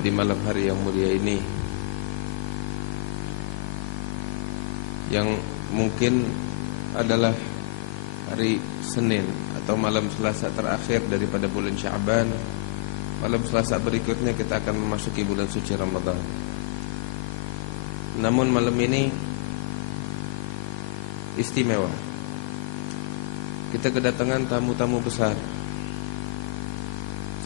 Di malam hari yang mulia ini, yang mungkin adalah hari Senin atau malam Selasa terakhir daripada bulan Sya'ban. Malam Selasa berikutnya kita akan memasuki bulan suci Ramadan. Namun malam ini istimewa. Kita kedatangan tamu-tamu besar.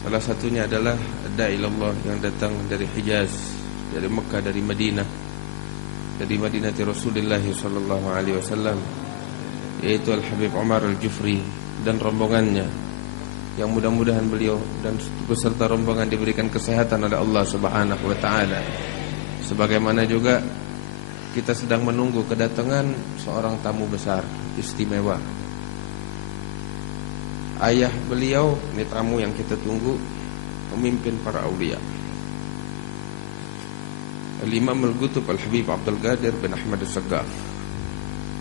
Salah satunya adalah Da'ilallah yang datang dari Hijaz, dari Mekah, dari Madinah, dari Madinah Rasulullah sallallahu alaihi wasallam, yaitu Al-Habib Umar Al-Jufri dan rombongannya, yang mudah-mudahan beliau dan beserta rombongan diberikan kesehatan oleh Allah Subhanahu wa taala. Sebagaimana juga kita sedang menunggu kedatangan seorang tamu besar istimewa. Ayah beliau, ini tamu yang kita tunggu, pemimpin para aulia, Al-Imam Al-Qutub Al-Habib Abdul Qadir bin Ahmad As-Saggaf.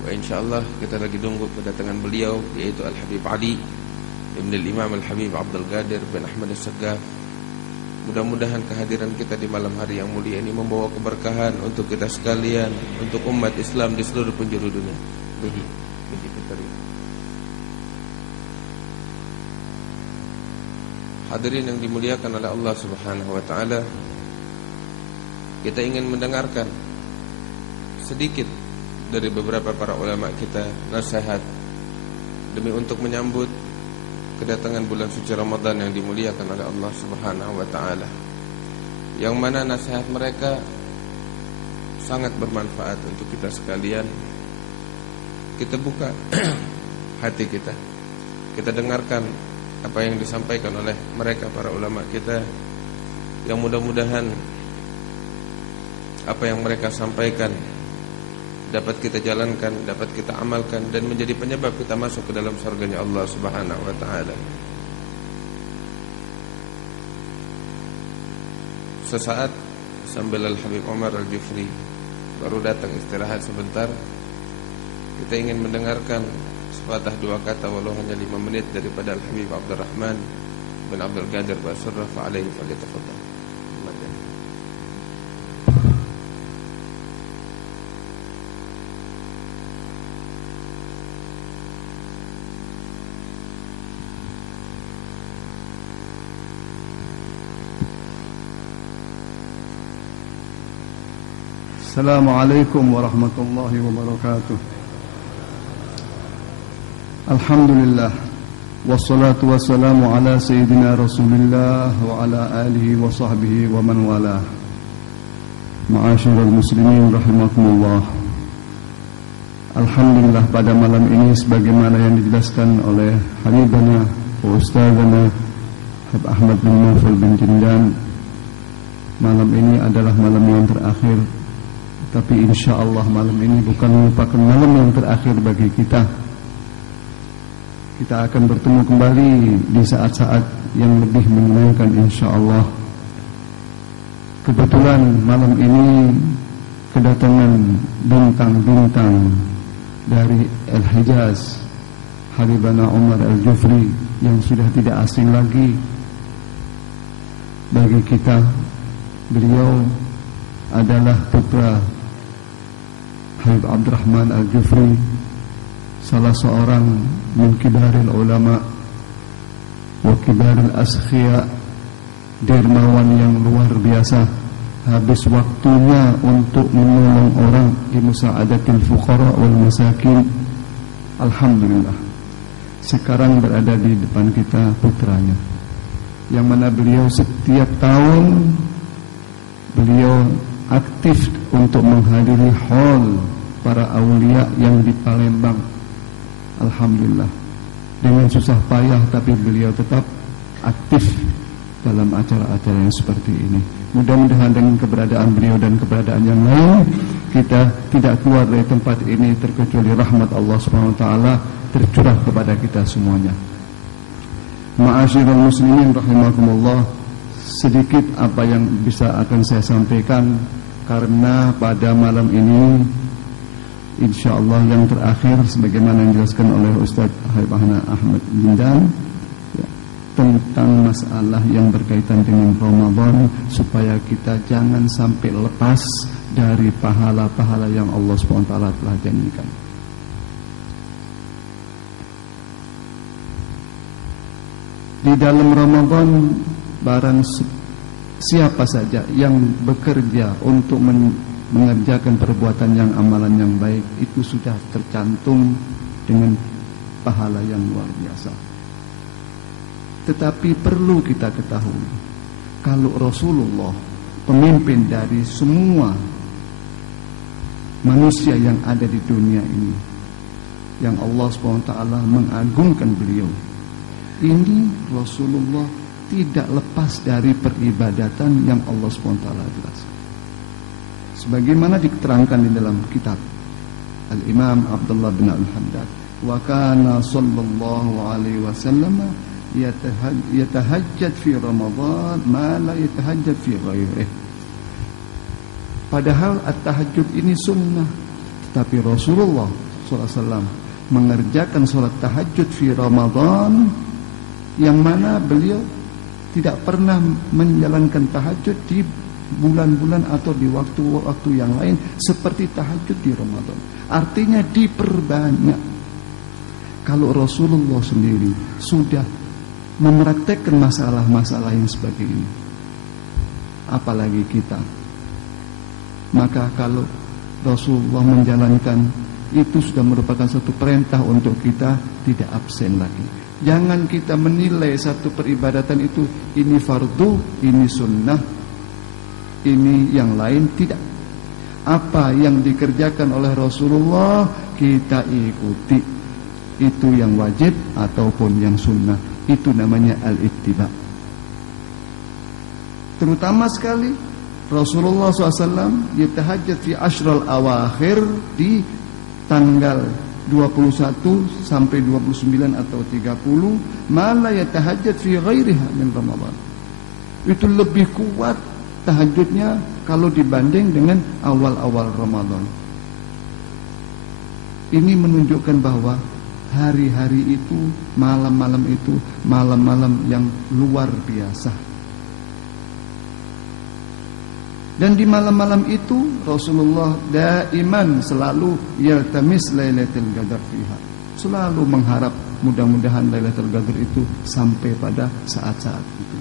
Wa insyaallah kita lagi tunggu kedatangan beliau, yaitu Al-Habib Ali Ibn Al-Imam Al-Habib Abdul Qadir bin Ahmad As-Saggaf. Mudah-mudahan kehadiran kita di malam hari yang mulia ini membawa keberkahan untuk kita sekalian, untuk umat Islam di seluruh penjuru dunia. Hadirin yang dimuliakan oleh Allah Subhanahu wa taala, kita ingin mendengarkan sedikit dari beberapa para ulama kita nasihat demi untuk menyambut kedatangan bulan suci Ramadan yang dimuliakan oleh Allah Subhanahu wa taala. Yang mana nasihat mereka sangat bermanfaat untuk kita sekalian. Kita buka hati kita. Kita dengarkan apa yang disampaikan oleh mereka para ulama kita, yang mudah-mudahan apa yang mereka sampaikan dapat kita jalankan, dapat kita amalkan, dan menjadi penyebab kita masuk ke dalam surganya Allah Subhanahu wa taala. Sesaat sambil Al-Habib Umar Al-Jufri baru datang istirahat sebentar, kita ingin mendengarkan sepatah dua kata walau hanya 5 menit daripada Al-Habib Abdurrahman bin Abdul Qadir Basrah alaihi falyatafaddal. Assalamualaikum warahmatullahi wabarakatuh. Alhamdulillah, wassalatu wassalamu ala sayyidina Rasulillah wa ala alihi wa sahbihi wa man wala. Ma'asyiral muslimin rahimakumullah. Alhamdulillah, pada malam ini sebagaimana yang dijelaskan oleh Habibana wa Ustazana Habib Ahmad bin Naufal bin Jindan, malam ini adalah malam yang terakhir. Tapi insyaallah malam ini bukan merupakan malam yang terakhir bagi kita. Kita akan bertemu kembali di saat-saat yang lebih menyenangkan insyaallah. Kebetulan malam ini kedatangan bintang-bintang dari Al-Hijaz, Habibana Umar Al-Jufri, yang sudah tidak asing lagi bagi kita. Beliau adalah putra Habib Abdurrahman Al-Jufri, salah seorang min kibaril ulama wa kibaril askhiya, dermawan yang luar biasa. Habis waktunya untuk menolong orang, di musa'adatil fuqara wal masakin. Alhamdulillah, sekarang berada di depan kita putranya. yang mana beliau setiap tahun beliau aktif untuk menghadiri haul para aulia yang di Palembang. Alhamdulillah, dengan susah payah tapi beliau tetap aktif dalam acara-acara yang seperti ini. Mudah-mudahan dengan keberadaan beliau dan keberadaan yang lain, kita tidak keluar dari tempat ini terkecuali rahmat Allah SWT tercurah kepada kita semuanya. Ma'asyiral muslimin rahimakumullah, sedikit apa yang bisa akan saya sampaikan, karena pada malam ini insyaallah yang terakhir sebagaimana yang dijelaskan oleh Ustaz Habib Ahmad Jindan tentang masalah yang berkaitan dengan Ramadan, supaya kita jangan sampai lepas dari pahala-pahala yang Allah SWT telah janjikan. Di dalam Ramadan, barang siapa saja yang bekerja untuk mengerjakan perbuatan yang amalan yang baik, itu sudah tercantum dengan pahala yang luar biasa. Tetapi perlu kita ketahui, kalau Rasulullah, pemimpin dari semua manusia yang ada di dunia ini, yang Allah SWT mengagungkan beliau, ini Rasulullah tidak lepas dari peribadatan yang Allah SWT jelaskan. Sebagaimana diterangkan di dalam kitab Al-Imam Abdullah bin Al-Haddad, wa kana sallallahu alaihi wasallam yatahajjad fi Ramadan ma la yatahajjad fi ghairihi. Padahal at-tahajjud ini sunnah, tetapi Rasulullah SAW mengerjakan sholat tahajud fi Ramadan, yang mana beliau tidak pernah menjalankan tahajud di bulan-bulan atau di waktu-waktu yang lain seperti tahajud di Ramadan. Artinya diperbanyak. Kalau Rasulullah sendiri sudah mempraktekkan masalah-masalah yang seperti ini, apalagi kita. Maka kalau Rasulullah menjalankan, itu sudah merupakan satu perintah untuk kita tidak absen lagi. Jangan kita menilai satu peribadatan itu, ini fardu, ini sunnah, ini yang lain. Tidak. Apa yang dikerjakan oleh Rasulullah kita ikuti. Itu yang wajib ataupun yang sunnah. Itu namanya al-ittiba. Terutama sekali Rasulullah SAW yatahajjad fi ashral awakhir, di tanggal 21 sampai 29 atau 30, malah yatahajjad fi ghairiha min Ramadan. Itu lebih kuat tahajudnya kalau dibanding dengan awal-awal Ramadan. Ini menunjukkan bahwa hari-hari itu, malam-malam itu, malam-malam yang luar biasa. Dan di malam-malam itu Rasulullah daiman selalu yaltamis lailatul qadar fiha, selalu mengharap mudah-mudahan lailatul qadar itu sampai pada saat-saat itu.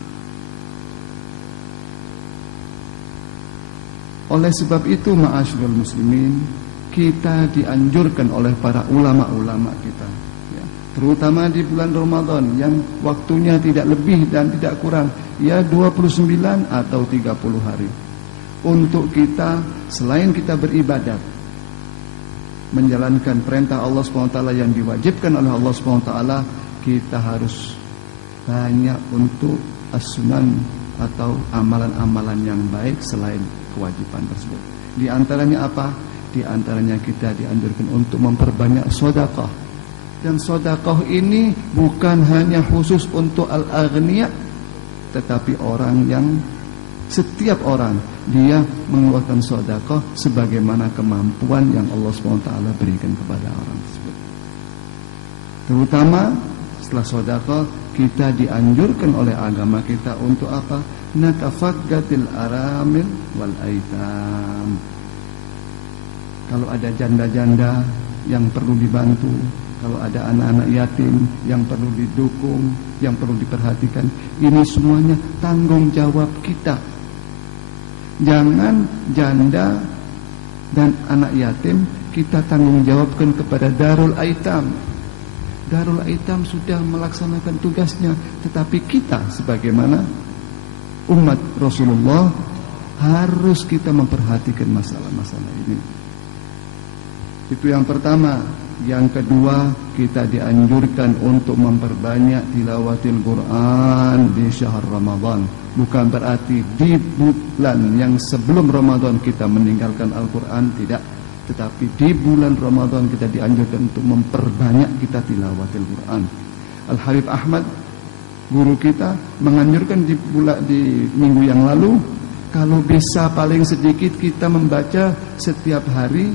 Oleh sebab itu, ma'asyiral muslimin, kita dianjurkan oleh para ulama-ulama kita, ya, terutama di bulan Ramadan yang waktunya tidak lebih dan tidak kurang, ya 29 atau 30 hari, untuk kita selain kita beribadat, menjalankan perintah Allah SWT yang diwajibkan oleh Allah SWT, kita harus banyak untuk as-sunan atau amalan-amalan yang baik selain kewajiban tersebut. Di antaranya apa? Di antaranya kita dianjurkan untuk memperbanyak sedekah. Dan sedekah ini bukan hanya khusus untuk al-aghniya, tetapi orang yang, setiap orang dia mengeluarkan sedekah sebagaimana kemampuan yang Allah SWT berikan kepada orang tersebut. Terutama setelah sedekah, kita dianjurkan oleh agama kita untuk apa? Natafaqatil aramil wal aitam. Kalau ada janda-janda yang perlu dibantu, kalau ada anak-anak yatim yang perlu didukung, yang perlu diperhatikan, ini semuanya tanggung jawab kita. Jangan janda dan anak yatim kita tanggung jawabkan kepada Darul Aitam. Darul Aitam sudah melaksanakan tugasnya, tetapi kita sebagaimana umat Rasulullah harus kita memperhatikan masalah-masalah ini. Itu yang pertama. Yang kedua, kita dianjurkan untuk memperbanyak tilawatil Quran di syahr Ramadan. Bukan berarti di bulan yang sebelum Ramadan kita meninggalkan Al-Quran, tidak. Tetapi di bulan Ramadan kita dianjurkan untuk memperbanyak kita tilawatil Quran. Al-Habib Ahmad, guru kita, menganjurkan di minggu yang lalu, kalau bisa paling sedikit kita membaca setiap hari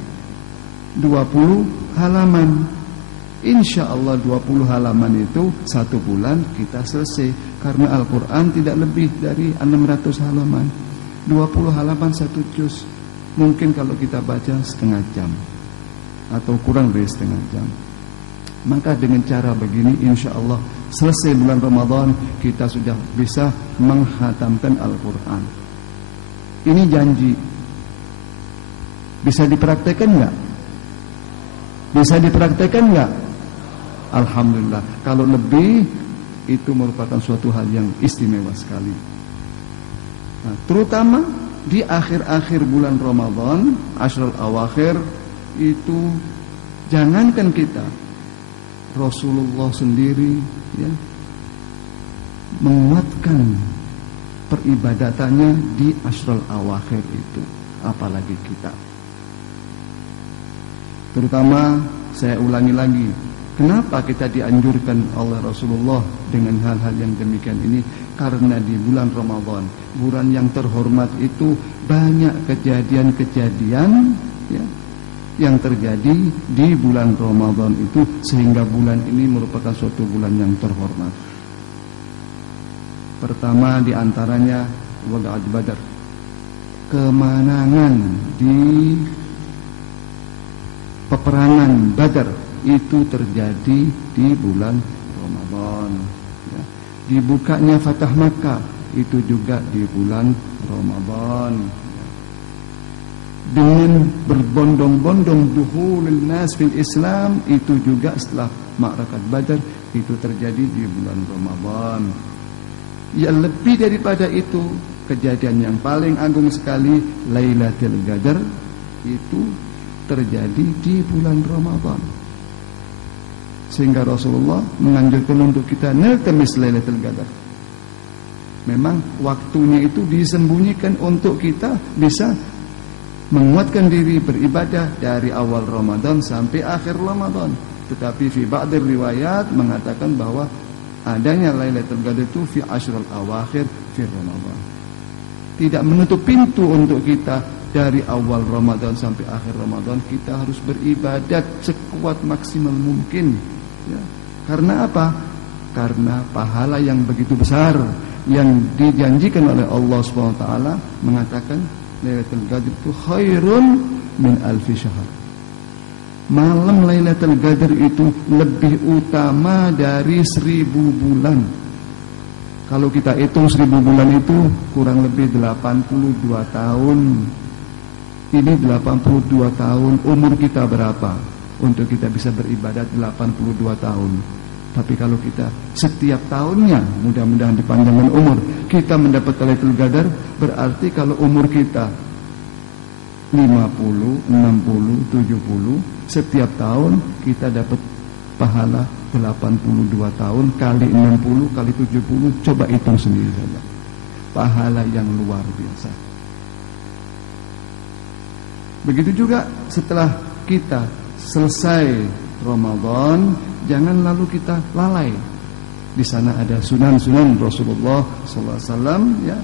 20 halaman. Insya Allah 20 halaman itu 1 bulan kita selesai. Karena Al-Quran tidak lebih dari 600 halaman. 20 halaman 1 juz. Mungkin kalau kita baca setengah jam atau kurang dari setengah jam. Maka dengan cara begini insya Allah selesai bulan Ramadan kita sudah bisa menghatamkan Al-Quran. Ini janji. Bisa dipraktekkan enggak? Bisa dipraktekkan enggak? Alhamdulillah. Kalau lebih, itu merupakan suatu hal yang istimewa sekali. Nah, terutama di akhir-akhir bulan Ramadan, Ashrul Awakhir, itu jangankan kita, Rasulullah sendiri ya, menguatkan peribadatannya di Ashrul Awakhir itu, apalagi kita. Terutama saya ulangi lagi, kenapa kita dianjurkan oleh Rasulullah dengan hal-hal yang demikian ini? Karena di bulan Ramadan, bulan yang terhormat itu banyak kejadian-kejadian ya, yang terjadi di bulan Ramadan itu, sehingga bulan ini merupakan suatu bulan yang terhormat. Pertama diantaranya Waqa'at Badar, kemenangan di peperangan Badar itu terjadi di bulan Ramadan ya. Dibukanya Fatah Makkah itu juga di bulan Ramadan ya. Dengan berbondong-bondong dukhulul nas fil Islam itu juga setelah Ma'rakat Badar itu terjadi di bulan Ramadan. Ya, lebih daripada itu, kejadian yang paling agung sekali, Lailatul Qadar itu terjadi di bulan Ramadan. Sehingga Rasulullah menganjurkan untuk kita naltamis Lailatul Qadar. Memang waktunya itu disembunyikan untuk kita bisa menguatkan diri beribadah dari awal Ramadan sampai akhir Ramadan. Tetapi fi ba'd riwayat mengatakan bahwa adanya Lailatul Qadar itu fi ashrul awakhir fi Ramadan. Tidak menutup pintu untuk kita dari awal Ramadan sampai akhir Ramadan kita harus beribadat sekuat maksimal mungkin ya. Karena apa? Karena pahala yang begitu besar yang dijanjikan oleh Allah SWT mengatakan Lailatul Qadar itu khairun min alfi syahr. Malam Lailatul Qadar itu lebih utama dari 1000 bulan. Kalau kita hitung 1000 bulan itu kurang lebih 82 tahun. Ini 82 tahun, umur kita berapa? Untuk kita bisa beribadat 82 tahun. Tapi kalau kita setiap tahunnya, mudah-mudahan dipanjangkan umur, kita mendapat Lailatul Qadar, berarti kalau umur kita 50, 60, 70, setiap tahun kita dapat pahala 82 tahun kali 60 kali 70, coba hitung sendiri saja. Pahala yang luar biasa. Begitu juga setelah kita selesai Ramadan, jangan lalu kita lalai. Di sana ada sunan-sunan Rasulullah SAW ya,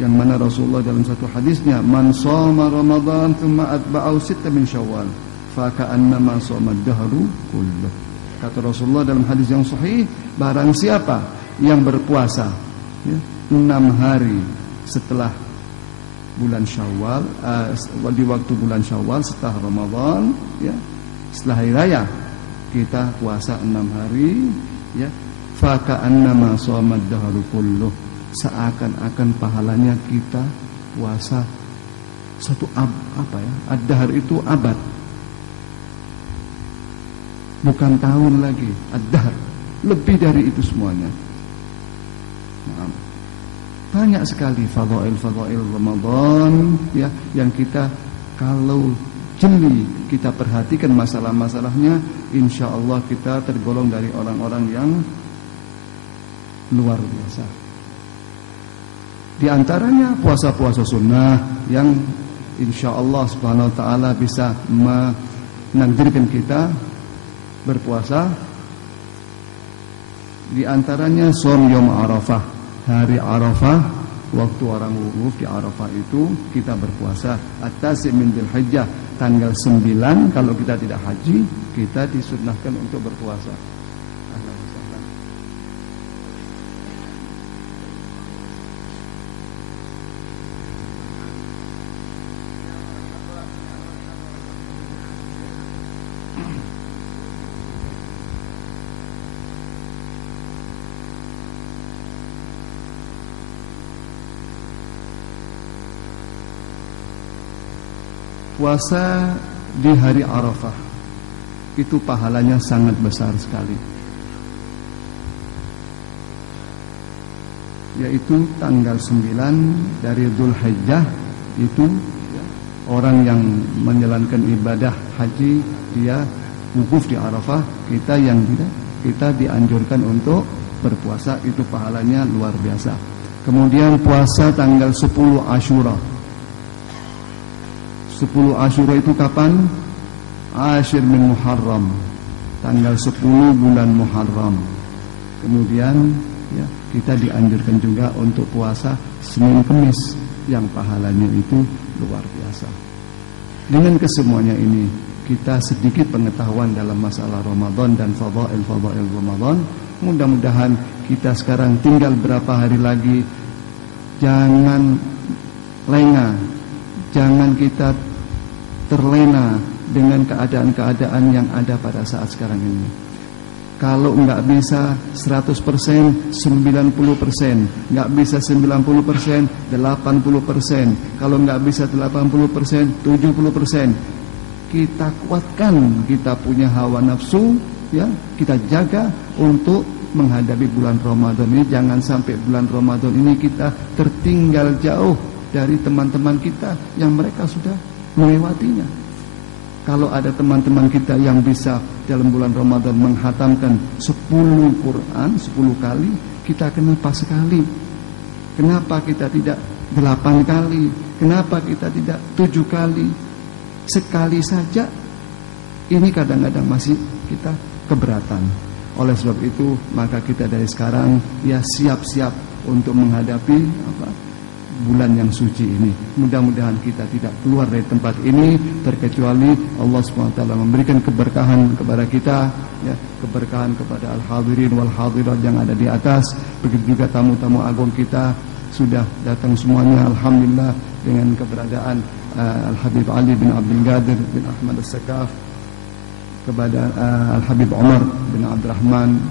yang mana Rasulullah dalam satu hadisnya, man shoma Ramadan thumma atba'ahu sitta min Syawal fa ka'annama shoma ad-dahru kulluh. Kata Rasulullah dalam hadis yang sahih, barang siapa yang berpuasa ya, 6 hari setelah bulan Syawal, di waktu bulan Syawal setelah Ramadan ya, setelah hari raya kita puasa 6 hari ya, fa ka'annama shoma ad-dahru kulluh, seakan-akan pahalanya kita puasa satu apa ya, ad-dahr itu abad. bukan tahun lagi, ad-dahr, lebih dari itu semuanya. Nah, banyak sekali fadail Ramadan ya, yang kita kalau jeli kita perhatikan masalah-masalahnya, insya Allah kita tergolong dari orang-orang yang luar biasa. Di antaranya puasa-puasa sunnah yang insya Allah subhanahu wa ta'ala bisa menakdirkan kita berpuasa. Di antaranya Shom Yom Arafah, hari Arafah, waktu orang wukuf di Arafah itu kita berpuasa. At-Tasi' min Dzulhijjah, tanggal 9 kalau kita tidak haji, kita disunnahkan untuk berpuasa. Puasa di hari Arafah itu pahalanya sangat besar sekali, yaitu tanggal 9 dari Dzulhijjah. Itu orang yang menjalankan ibadah haji, dia wukuf di Arafah. Kita yang tidak, kita dianjurkan untuk berpuasa, itu pahalanya luar biasa. Kemudian puasa tanggal 10 Asyura. 10 Asyura itu kapan? Asyir min Muharram, tanggal 10 bulan Muharram. Kemudian ya, kita dianjurkan juga untuk puasa Senin Kemis yang pahalanya itu luar biasa. Dengan kesemuanya ini, kita sedikit pengetahuan dalam masalah Ramadan dan fadail Ramadan. Mudah-mudahan kita sekarang tinggal berapa hari lagi, jangan lengah, jangan kita terlena dengan keadaan-keadaan yang ada pada saat sekarang ini. Kalau nggak bisa 100%, 90%, nggak bisa 90%, 80%, kalau nggak bisa 80%, 70%. Kita kuatkan, kita punya hawa nafsu, ya, kita jaga untuk menghadapi bulan Ramadan ini. Jangan sampai bulan Ramadan ini kita tertinggal jauh dari teman-teman kita yang mereka sudah melewatinya. Kalau ada teman-teman kita yang bisa dalam bulan Ramadan menghatamkan 10 Quran 10 kali, kita kenapa sekali? Kenapa kita tidak 8 kali? Kenapa kita tidak 7 kali? Sekali saja. Ini kadang-kadang masih kita keberatan. Oleh sebab itu, maka kita dari sekarang ya siap-siap untuk menghadapi bulan yang suci ini. Mudah-mudahan kita tidak keluar dari tempat ini terkecuali Allah SWT memberikan keberkahan kepada kita, ya, keberkahan kepada al-hadirin wal hadirat yang ada di atas. Begitu juga tamu-tamu agung kita sudah datang semuanya, alhamdulillah, dengan keberadaan Al-Habib Ali bin Abdul Qadir bin Ahmad As-Sakaf, kepada Al-Habib Umar bin Abdurrahman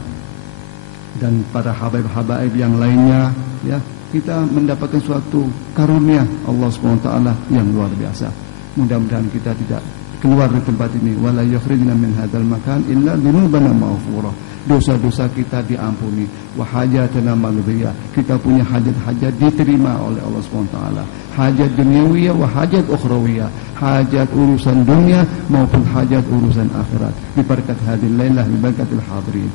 dan para habaib-habaib yang lainnya, ya. Kita mendapatkan suatu karunia Allah SWT yang luar biasa. Mudah-mudahan kita tidak keluar dari tempat ini. Wala yukhrijna min hadzal makan illa dzunubana maghfurah. Dosa-dosa kita diampuni. Wa hajatana maqdiyah. Kita punya hajat-hajat diterima oleh Allah SWT. Hajat duniawiyah wa hajat ukhrawiyah. Hajat urusan dunia maupun hajat urusan akhirat. Berkat hadil lailah, berkatil hadirin.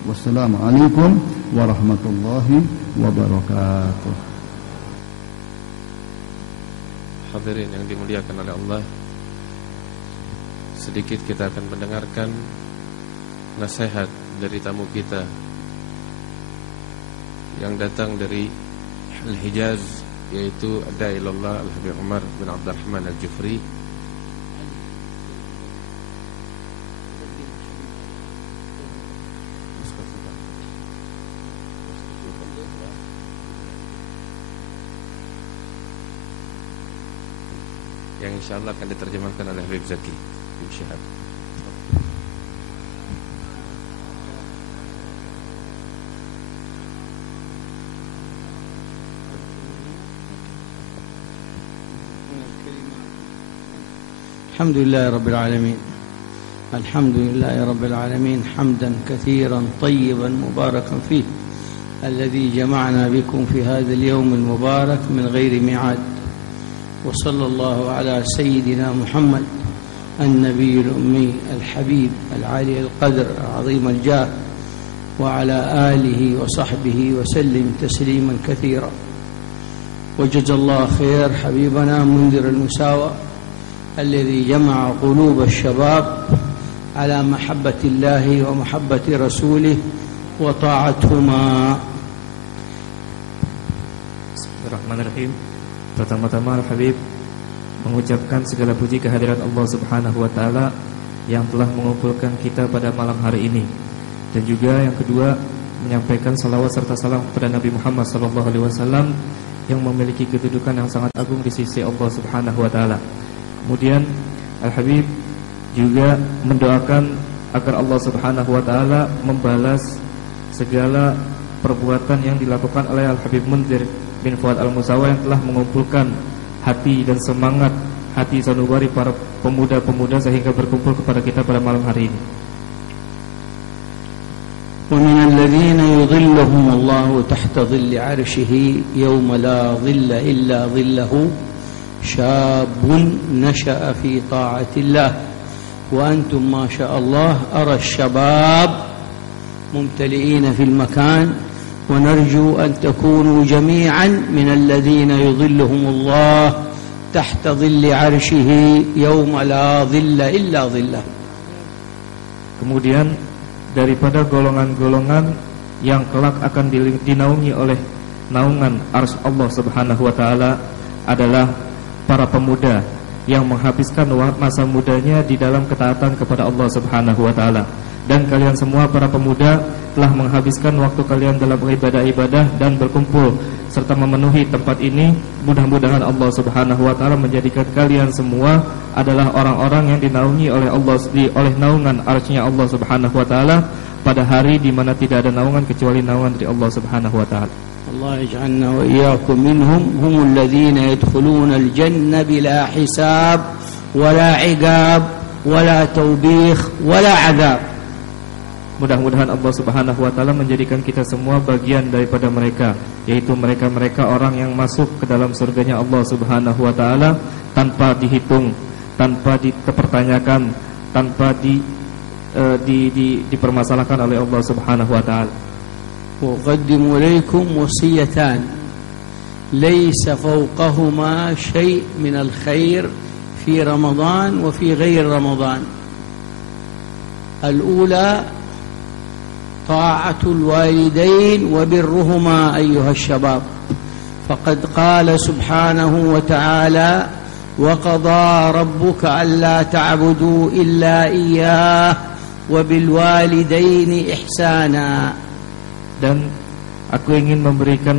Wassalamualaikum warahmatullahi wabarakatuh. Hadirin yang dimuliakan oleh Allah, sedikit kita akan mendengarkan nasihat dari tamu kita yang datang dari Al-Hijaz, yaitu Ad-Da'ilallah Al-Habib Umar bin Abdurrahman Al-Jufri. Yang insyaallah akan diterjemahkan oleh Habib Zaki bin Syihab. Alhamdulillah Rabbil Alamin. الحمد لله رب العالمين حمدا كثيرا طيبا مباركا فيه الذي جمعنا بكم في هذا اليوم المبارك من غير ميعاد، وصلى الله على سيدنا محمد النبي الأمي الحبيب العالي القدر العظيم الجاه وعلى آله وصحبه وسلم تسليما كثيرا. وجزا الله خير حبيبنا منذر المساوى الذي جمع قلوب الشباب على محبة الله ومحبة رسوله وطاعتهما. Bismillahirrahmanirrahim. Pertama-tama Al-Habib mengucapkan segala puji kehadirat Allah Subhanahu wa taala yang telah mengumpulkan kita pada malam hari ini. Dan juga yang kedua, menyampaikan salawat serta salam kepada Nabi Muhammad SAW yang memiliki kedudukan yang sangat agung di sisi Allah Subhanahu wa taala. Kemudian Al-Habib juga mendoakan agar Allah Subhanahu wa taala membalas segala perbuatan yang dilakukan oleh Al-Habib Munzir bin Fuad Al-Musawa yang telah mengumpulkan hati dan semangat hati sanubari para pemuda-pemuda sehingga berkumpul kepada kita pada malam hari ini. ومن الذين يظلهم الله تحت ظل عرشه يوم لا ظل إلا ظله شاب نشأ في طاعة الله وأنتم ما شاء الله أرى الشباب ممتلئين في المكان ونرجو أن تكونوا جميعا من الذين يظلهم الله تحت ظل عرشه يوم لا ظل إلا ظله. Kemudian daripada golongan-golongan yang kelak akan dinaungi oleh naungan arsy Allah Subhanahu wa taala adalah para pemuda yang menghabiskan masa mudanya di dalam ketaatan kepada Allah Subhanahu wa taala. Dan kalian semua para pemuda telah menghabiskan waktu kalian dalam ibadah-ibadah dan berkumpul serta memenuhi tempat ini. Mudah-mudahan Allah Subhanahu wa taala menjadikan kalian semua adalah orang-orang yang dinaungi oleh Allah oleh naungan arsy-Nya Allah Subhanahu wa taala pada hari di mana tidak ada naungan kecuali naungan dari Allah Subhanahu wa taala. Allah yaj'alna wa iyyakum minhum humul ladzina yadkhuluna al-jannah bila hisab wala 'iqab wala tawbikh wala 'adzab. Mudah-mudahan Allah Subhanahu wa taala menjadikan kita semua bagian daripada mereka, yaitu mereka-mereka orang yang masuk ke dalam surganya Allah Subhanahu wa taala tanpa dihitung, tanpa dipertanyakan, tanpa dipermasalahkan oleh Allah Subhanahu wa taala. Uqaddimu ilaykum wasiyatan laysa fawqahuma syai' min al-khair fi Ramadan wa fi ghairi Ramadan. Al-ula طاعة الوالدين وبرهما أيها الشباب، فقد قال سبحانه وتعالى وقضى ربك ألا تعبدوا إلا إياه وبالوالدين إحسانا. Dan aku ingin memberikan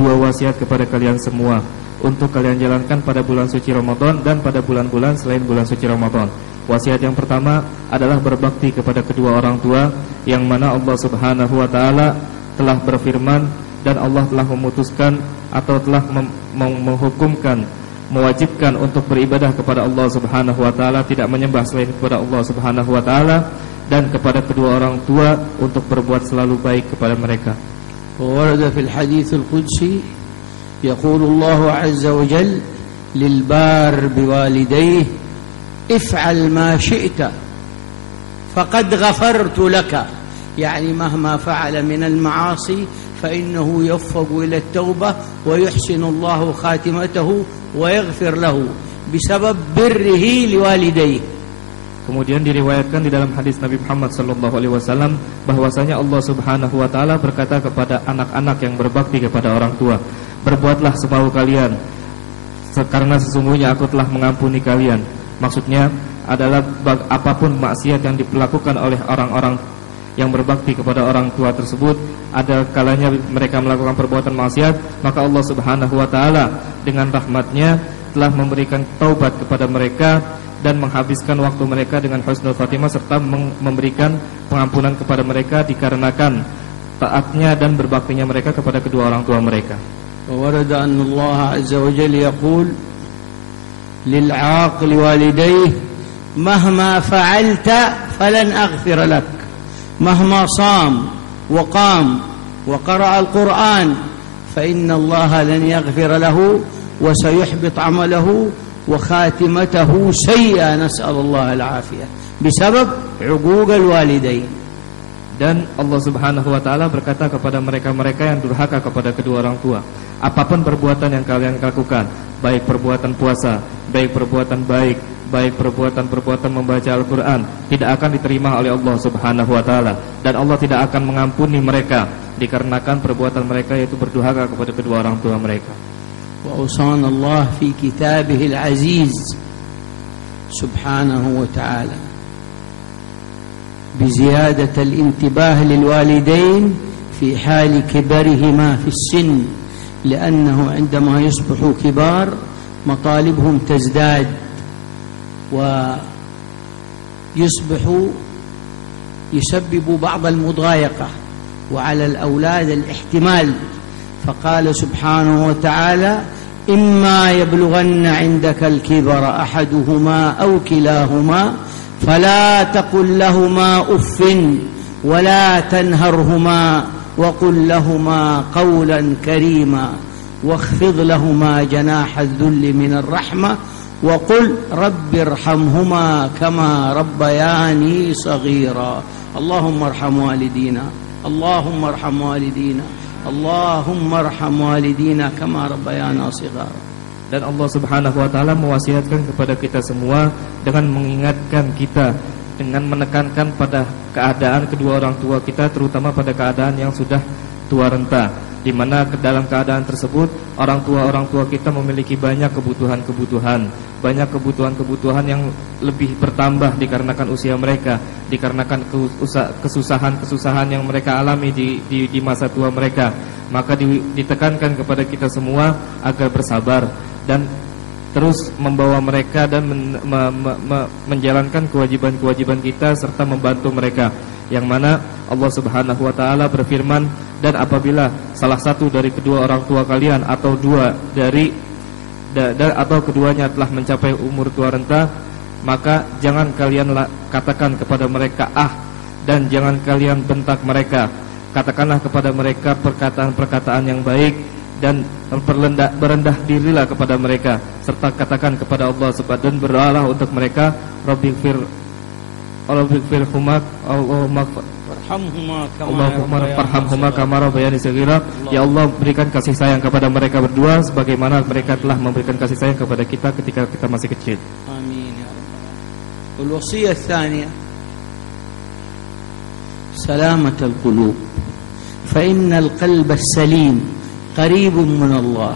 dua wasiat kepada kalian semua untuk kalian jalankan pada bulan suci Ramadan dan pada bulan-bulan selain bulan suci Ramadan. Wasiat yang pertama adalah berbakti kepada kedua orang tua, yang mana Allah Subhanahu wa taala telah berfirman dan Allah telah memutuskan atau telah menghukumkan, mewajibkan untuk beribadah kepada Allah Subhanahu wa taala, tidak menyembah selain kepada Allah Subhanahu wa taala, dan kepada kedua orang tua untuk berbuat selalu baik kepada mereka. Warada fil hadits al-qudsi yaqulu Allah azza wa jalla lil bar biwalidayhi افعل ما شئت فقد غفرت لك، يعني مهما فعل من المعاصي فإنه يوفق إلى التوبة ويحسن الله خاتمته ويغفر له بسبب بره لوالديه. Kemudian diriwayatkan di dalam hadis Nabi Muhammad SAW bahwasanya Allah Subhanahu wa taala berkata kepada anak-anak yang berbakti kepada orang tua, berbuatlah semau kalian karena sesungguhnya aku telah mengampuni kalian. Maksudnya adalah apapun maksiat yang dilakukan oleh orang-orang yang berbakti kepada orang tua tersebut, ada kalanya mereka melakukan perbuatan maksiat, maka Allah Subhanahu wa taala dengan rahmat-Nya telah memberikan taubat kepada mereka dan menghabiskan waktu mereka dengan husnul khatimah serta memberikan pengampunan kepada mereka dikarenakan taatnya dan berbaktinya mereka kepada kedua orang tua mereka. Warada anna Allah azza wa jalla yaqul للعاق لوالديه مهما فعلت فلن أغفر لك، مهما صام وقام وقرأ القرآن فإن الله لن يغفر له وسيحبط عمله وخاتمته سيئة، نسأل الله العافية، بسبب عقوق الوالدين. Dan Allah Subhanahu wa taala berkata kepada mereka-mereka yang durhaka kepada kedua orang tua, apapun perbuatan yang kalian lakukan, baik perbuatan puasa, baik perbuatan baik, baik perbuatan-perbuatan membaca Al-Qur'an, tidak akan diterima oleh Allah Subhanahu wa taala, dan Allah tidak akan mengampuni mereka dikarenakan perbuatan mereka yaitu berdurhaka kepada kedua orang tua mereka. Wa usana Allah fi kitabihil aziz subhanahu wa ta'ala بزيادة الانتباه للوالدين في حال كبرهما في السن، لأنه عندما يصبحوا كبار مطالبهم تزداد ويصبحوا يسببوا بعض المضايقة وعلى الأولاد الاحتمال. فقال سبحانه وتعالى: إما يبلغن عندك الكبر أحدهما أو كلاهما فلا تقل لهما أف ولا تنهرهما وقل لهما قولا كريما واخفض لهما جناح الذل من الرحمة وقل رب ارحمهما كما ربياني صغيرا. اللهم ارحم والدينا، اللهم ارحم والدينا، اللهم ارحم والدينا كما ربيانا صغارا. Dan Allah Subhanahu wa taala mewasiatkan kepada kita semua dengan mengingatkan kita, dengan menekankan pada keadaan kedua orang tua kita, terutama pada keadaan yang sudah tua renta, di mana dalam keadaan tersebut orang tua kita memiliki banyak kebutuhan yang lebih bertambah dikarenakan usia mereka, dikarenakan kesusahan yang mereka alami di masa tua mereka. Maka ditekankan kepada kita semua agar bersabar dan terus membawa mereka dan menjalankan kewajiban-kewajiban kita serta membantu mereka, yang mana Allah Subhanahu wa taala berfirman, dan apabila salah satu dari kedua orang tua kalian atau atau keduanya telah mencapai umur tua renta, maka jangan kalian katakan kepada mereka dan jangan kalian bentak mereka. Katakanlah kepada mereka perkataan-perkataan yang baik dan berendah dirilah kepada mereka, serta katakan kepada Allah dan berdoalah untuk mereka, Rabbighfirhuma warhamhuma kama rabbayani shaghira. Ya Allah, berikan kasih sayang kepada mereka berdua sebagaimana mereka telah memberikan kasih sayang kepada kita ketika kita masih kecil. Amin ya rabbal. Wal wasiyah tsaniyah salamatul qulub, fa innal qalba as-salim قريب من الله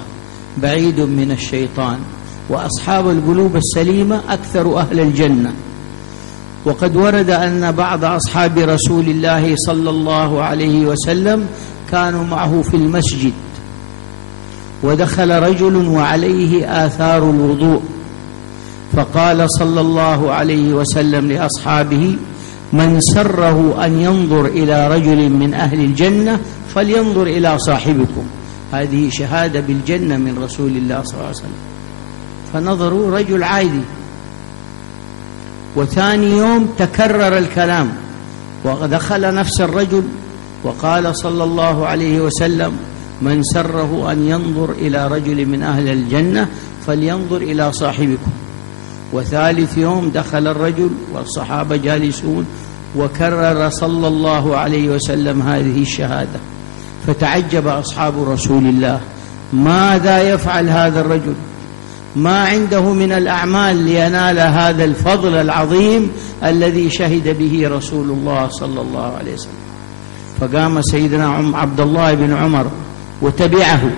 بعيد من الشيطان، وأصحاب القلوب السليمة أكثر أهل الجنة. وقد ورد أن بعض أصحاب رسول الله صلى الله عليه وسلم كانوا معه في المسجد، ودخل رجل وعليه آثار الوضوء، فقال صلى الله عليه وسلم لأصحابه: من سره أن ينظر إلى رجل من أهل الجنة فلينظر إلى صاحبكم. هذه شهادة بالجنة من رسول الله صلى الله عليه وسلم. فنظروا رجل عادي، وثاني يوم تكرر الكلام ودخل نفس الرجل وقال صلى الله عليه وسلم: من سره أن ينظر إلى رجل من أهل الجنة فلينظر إلى صاحبكم. وثالث يوم دخل الرجل والصحابة جالسون وكرر صلى الله عليه وسلم هذه الشهادة، فتعجب أصحاب رسول الله: ماذا يفعل هذا الرجل؟ ما عنده من الأعمال لينال هذا الفضل العظيم الذي شهد به رسول الله صلى الله عليه وسلم. فقام سيدنا عبد الله بن عمر وتبعه.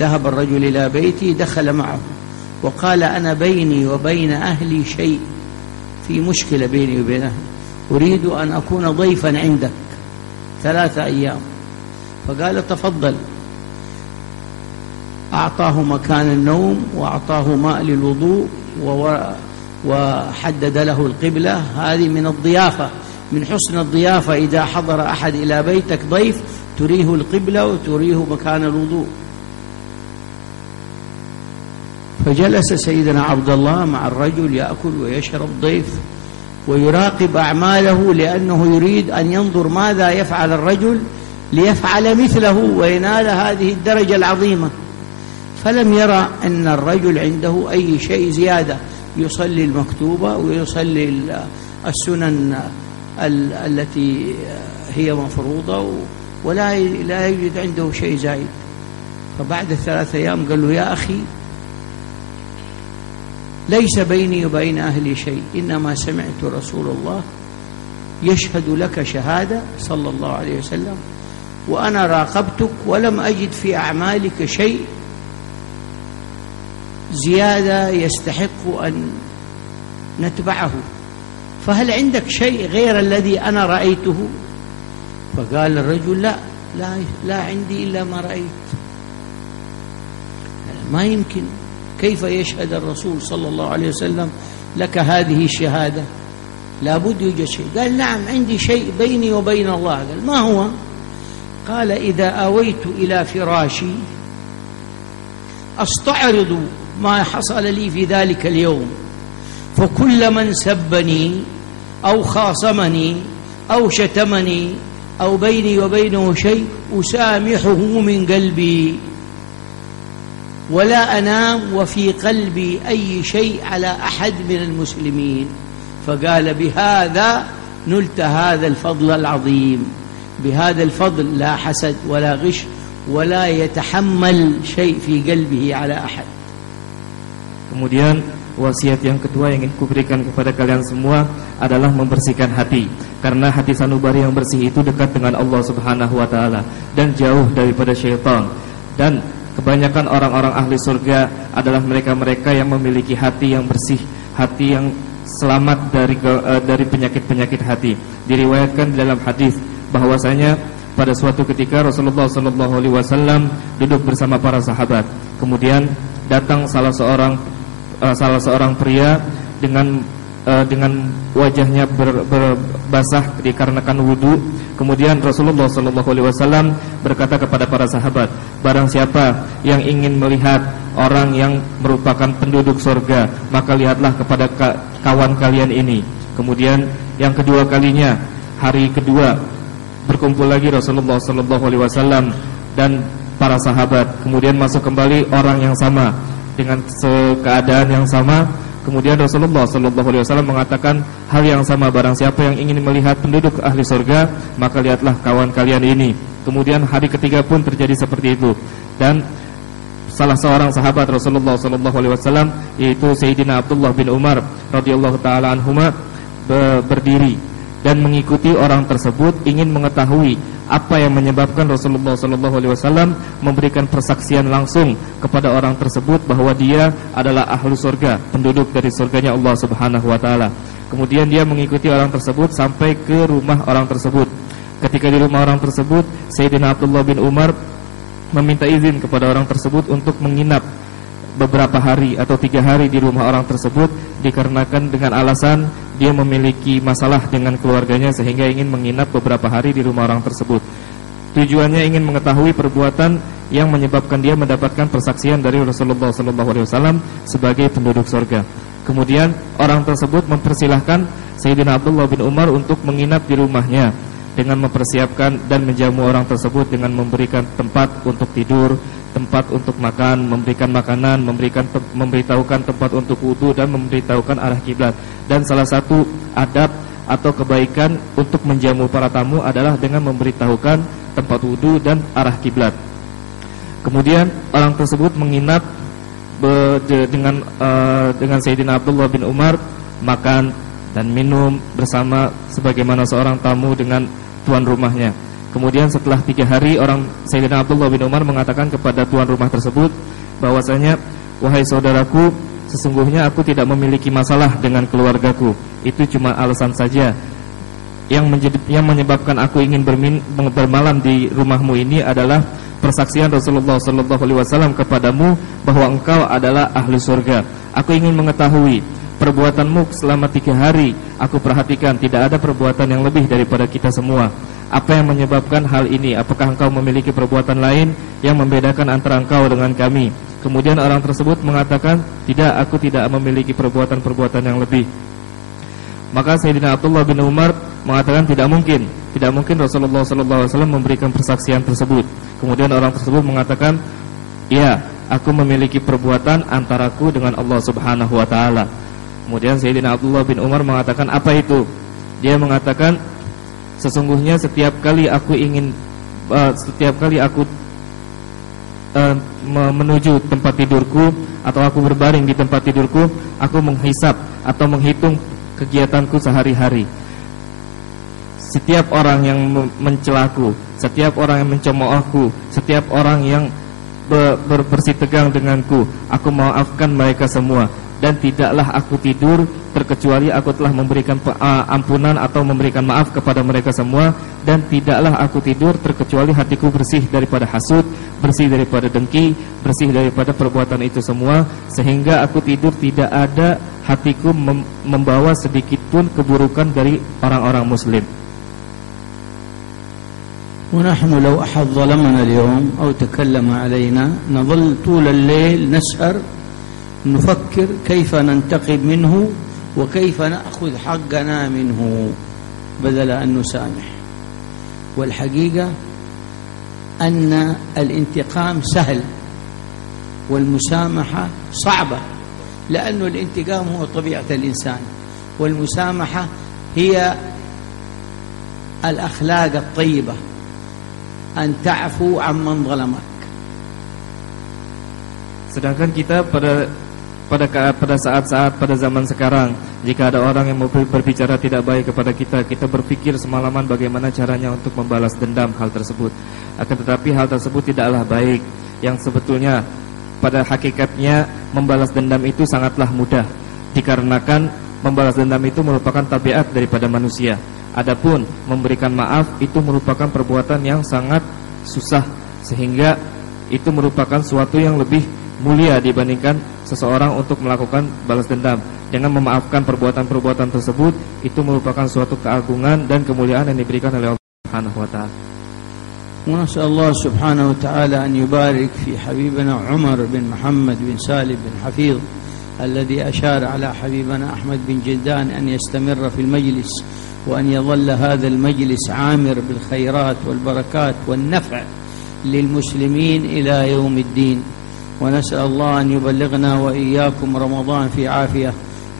ذهب الرجل إلى بيته، دخل معه وقال: أنا بيني وبين أهلي شيء، في مشكلة بيني وبين أهلي، أريد أن أكون ضيفا عندك 3 أيام. فقال: تفضل. أعطاه مكان النوم وأعطاه ماء للوضوء وحدد له القبلة. هذه من الضيافة، من حسن الضيافة إذا حضر أحد إلى بيتك ضيف تريه القبلة وتريه مكان الوضوء. فجلس سيدنا عبد الله مع الرجل يأكل ويشرب ضيف ويراقب أعماله، لأنه يريد أن ينظر ماذا يفعل الرجل ليفعل مثله وينال هذه الدرجة العظيمة. فلم يرى أن الرجل عنده أي شيء زيادة، يصلي المكتوبة ويصلي السنن التي هي مفروضة، ولا يجد عنده شيء زائد. فبعد 3 أيام قال له: يا أخي، ليس بيني وبين أهلي شيء، إنما سمعت رسول الله يشهد لك شهادة صلى الله عليه وسلم، وأنا راقبتك ولم أجد في أعمالك شيء زيادة يستحق أن نتبعه، فهل عندك شيء غير الذي أنا رأيته؟ فقال الرجل: لا عندي إلا ما رأيت. ما يمكن، كيف يشهد الرسول صلى الله عليه وسلم لك هذه الشهادة؟ لابد يوجد شيء. قال: نعم عندي شيء بيني وبين الله. قال: ما هو؟ قال: إذا آويت إلى فراشي أستعرض ما حصل لي في ذلك اليوم، فكل من سبني أو خاصمني أو شتمني أو بيني وبينه شيء أسامحه من قلبي، ولا أنام وفي قلبي أي شيء على أحد من المسلمين. فقال: بهذا نلت هذا الفضل العظيم، بهذا الفضل لا حسد ولا غش ولا يتحمل شيء في قلبه على أحد. Kemudian wasiat yang kedua yang ingin kuberikan kepada kalian semua adalah membersihkan hati, karena hati sanubari yang bersih itu dekat dengan Allah Subhanahu wa taala dan jauh daripada syaitan. Dan kebanyakan orang-orang ahli surga adalah mereka-mereka yang memiliki hati yang bersih, hati yang selamat dari penyakit-penyakit hati. Diriwayatkan dalam hadis bahwasanya pada suatu ketika Rasulullah SAW duduk bersama para sahabat. Kemudian datang salah seorang pria dengan wajahnya berbasah dikarenakan wudu. Kemudian Rasulullah SAW berkata kepada para sahabat, barang siapa yang ingin melihat orang yang merupakan penduduk surga, maka lihatlah kepada kawan kalian ini. Kemudian yang kedua kalinya, hari kedua, berkumpul lagi Rasulullah SAW dan para sahabat. Kemudian masuk kembali orang yang sama dengan keadaan yang sama. Kemudian Rasulullah SAW mengatakan hal yang sama, barang siapa yang ingin melihat penduduk ahli surga, maka lihatlah kawan kalian ini. Kemudian hari ketiga pun terjadi seperti itu. Dan salah seorang sahabat Rasulullah SAW, yaitu Sayyidina Abdullah bin Umar radhiyallahu ta'ala anhuma, berdiri dan mengikuti orang tersebut, ingin mengetahui apa yang menyebabkan Rasulullah SAW memberikan persaksian langsung kepada orang tersebut bahwa dia adalah ahlu surga, penduduk dari surganya Allah Subhanahu wa taala. Kemudian dia mengikuti orang tersebut sampai ke rumah orang tersebut. Ketika di rumah orang tersebut, Sayyidina Abdullah bin Umar meminta izin kepada orang tersebut untuk menginap beberapa hari atau 3 hari di rumah orang tersebut, dikarenakan dengan alasan dia memiliki masalah dengan keluarganya sehingga ingin menginap beberapa hari di rumah orang tersebut. Tujuannya ingin mengetahui perbuatan yang menyebabkan dia mendapatkan persaksian dari Rasulullah SAW sebagai penduduk surga. Kemudian orang tersebut mempersilahkan Sayyidina Abdullah bin Umar untuk menginap di rumahnya dengan mempersiapkan dan menjamu orang tersebut dengan memberikan tempat untuk tidur, tempat untuk makan, memberikan makanan, memberitahukan tempat untuk wudu dan memberitahukan arah kiblat. Dan salah satu adab atau kebaikan untuk menjamu para tamu adalah dengan memberitahukan tempat wudu dan arah kiblat. Kemudian orang tersebut menginap dengan Sayyidina Abdullah bin Umar, makan dan minum bersama sebagaimana seorang tamu dengan tuan rumahnya. Kemudian setelah 3 hari, Sayyidina Abdullah bin Umar mengatakan kepada tuan rumah tersebut bahwasanya, wahai saudaraku, sesungguhnya aku tidak memiliki masalah dengan keluargaku. Itu cuma alasan saja. Yang menyebabkan aku ingin bermalam di rumahmu ini adalah persaksian Rasulullah SAW kepadamu bahwa engkau adalah ahli surga. Aku ingin mengetahui perbuatanmu selama 3 hari. Aku perhatikan tidak ada perbuatan yang lebih daripada kita semua. Apa yang menyebabkan hal ini? Apakah engkau memiliki perbuatan lain yang membedakan antara engkau dengan kami? Kemudian orang tersebut mengatakan, tidak, aku tidak memiliki perbuatan-perbuatan yang lebih. Maka Sayyidina Abdullah bin Umar mengatakan tidak mungkin Rasulullah SAW memberikan persaksian tersebut. Kemudian orang tersebut mengatakan, ya, aku memiliki perbuatan antaraku dengan Allah Subhanahu Wa Taala. Kemudian Sayyidina Abdullah bin Umar mengatakan, apa itu? Dia mengatakan, sesungguhnya setiap kali aku menuju tempat tidurku atau aku berbaring di tempat tidurku, aku menghisap atau menghitung kegiatanku sehari-hari. Setiap orang yang mencelaku, setiap orang yang mencemoohku, setiap orang yang bersitegang denganku, aku maafkan mereka semua. Dan tidaklah aku tidur terkecuali aku telah memberikan ampunan atau memberikan maaf kepada mereka semua. Dan tidaklah aku tidur terkecuali hatiku bersih daripada hasud, bersih daripada dengki, bersih daripada perbuatan itu semua. Sehingga aku tidur tidak ada hatiku membawa sedikit pun keburukan dari orang-orang muslim. ونحن لو أحد ظلمنا اليوم أو تكلم علينا نظل طول الليل نسهر نفكر كيف ننتقم منه وكيف نأخذ حقنا منه بدل أن نسامح. والحقيقة أن الانتقام سهل والمسامحة صعبة، لأن الانتقام هو طبيعة الإنسان، والمسامحة هي الأخلاق الطيبة، أن تعفو عمن ظلمك. Sedangkan kita pada saat-saat pada zaman sekarang, jika ada orang yang mau berbicara tidak baik kepada kita, kita berpikir semalaman bagaimana caranya untuk membalas dendam hal tersebut. Akan tetapi hal tersebut tidaklah baik. Yang sebetulnya pada hakikatnya membalas dendam itu sangatlah mudah, dikarenakan membalas dendam itu merupakan tabiat daripada manusia. Adapun memberikan maaf itu merupakan perbuatan yang sangat susah, sehingga itu merupakan suatu yang lebih mulia dibandingkan seseorang untuk melakukan balas dendam. Dengan memaafkan perbuatan-perbuatan tersebut, itu merupakan suatu keagungan dan kemuliaan yang diberikan oleh Allah Subhanahu wa taala. ونسأل الله سبحانه وتعالى أن يبارك في حبيبنا عمر بن محمد بن سالم بن حفيظ الذي أشار على حبيبنا أحمد بن جلدان أن يستمر في المجلس، وأن يظل هذا المجلس عامر بالخيرات والبركات والنفع للمسلمين إلى يوم الدين. ونسأل الله أن يبلغنا وإياكم رمضان في عافية،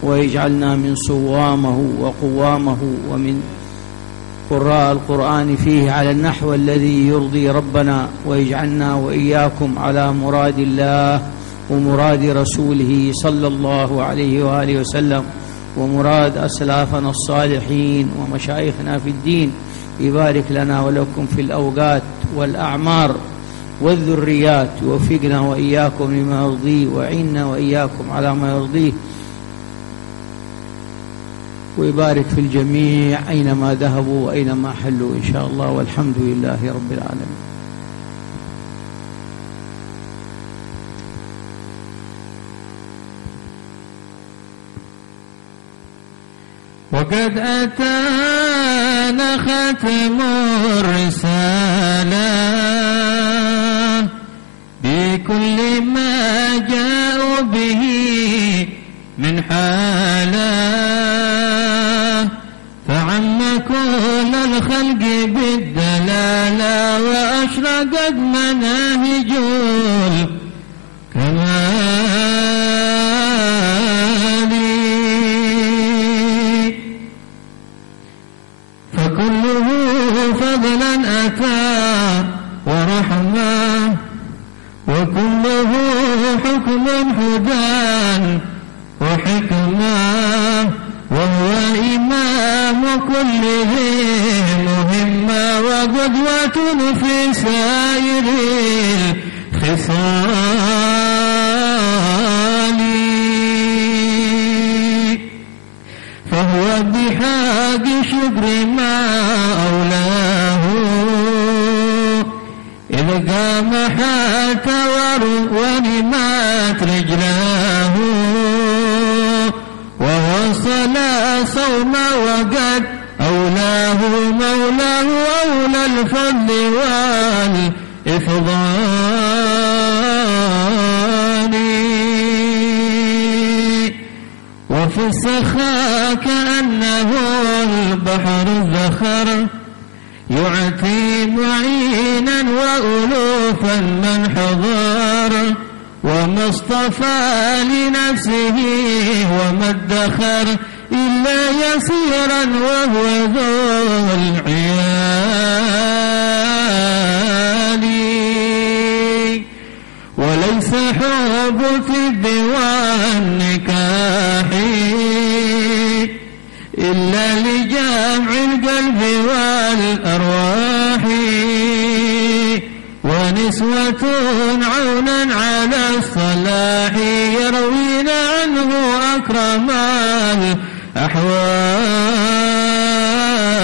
ويجعلنا من صوامه وقوامه ومن قراء القرآن فيه على النحو الذي يرضي ربنا، ويجعلنا وإياكم على مراد الله ومراد رسوله صلى الله عليه وآله وسلم، ومراد أسلافنا الصالحين ومشايخنا في الدين. يبارك لنا ولكم في الأوقات والأعمار والذريات، ووفقنا وإياكم لما يرضيه، وعنا وإياكم على ما يرضيه، ويبارك في الجميع أينما ذهبوا وأينما حلوا إن شاء الله، والحمد لله رب العالمين. وقد أتانا ختم الرسالة بكل ما جاءوا به من حالة، فعم كل الخلق بالدلالة، وأشرقت مناهج الكمال، فكله فضلا أتى ورحمة، وكله حكم هدى وحكمة، وهو إمام كله مهمة، وقدوة في سائر الخصال، فهو بحق شكر ما أولاه، إذ قام حتى ونمت رجلاه، ووصل صوم وقد أولاه مولاه أولى الفضل والإفضال. السخاء كأنه البحر الذخر يعطي معينا وألوفا من حضر وما اصطفى لنفسه وما ادخر إلا يسيرا وهو ذو العيال وليس حب الطب والنكاح إلا لجمع القلب والأرواح ونسوة عونا على الصلاح يروين عنه أكرم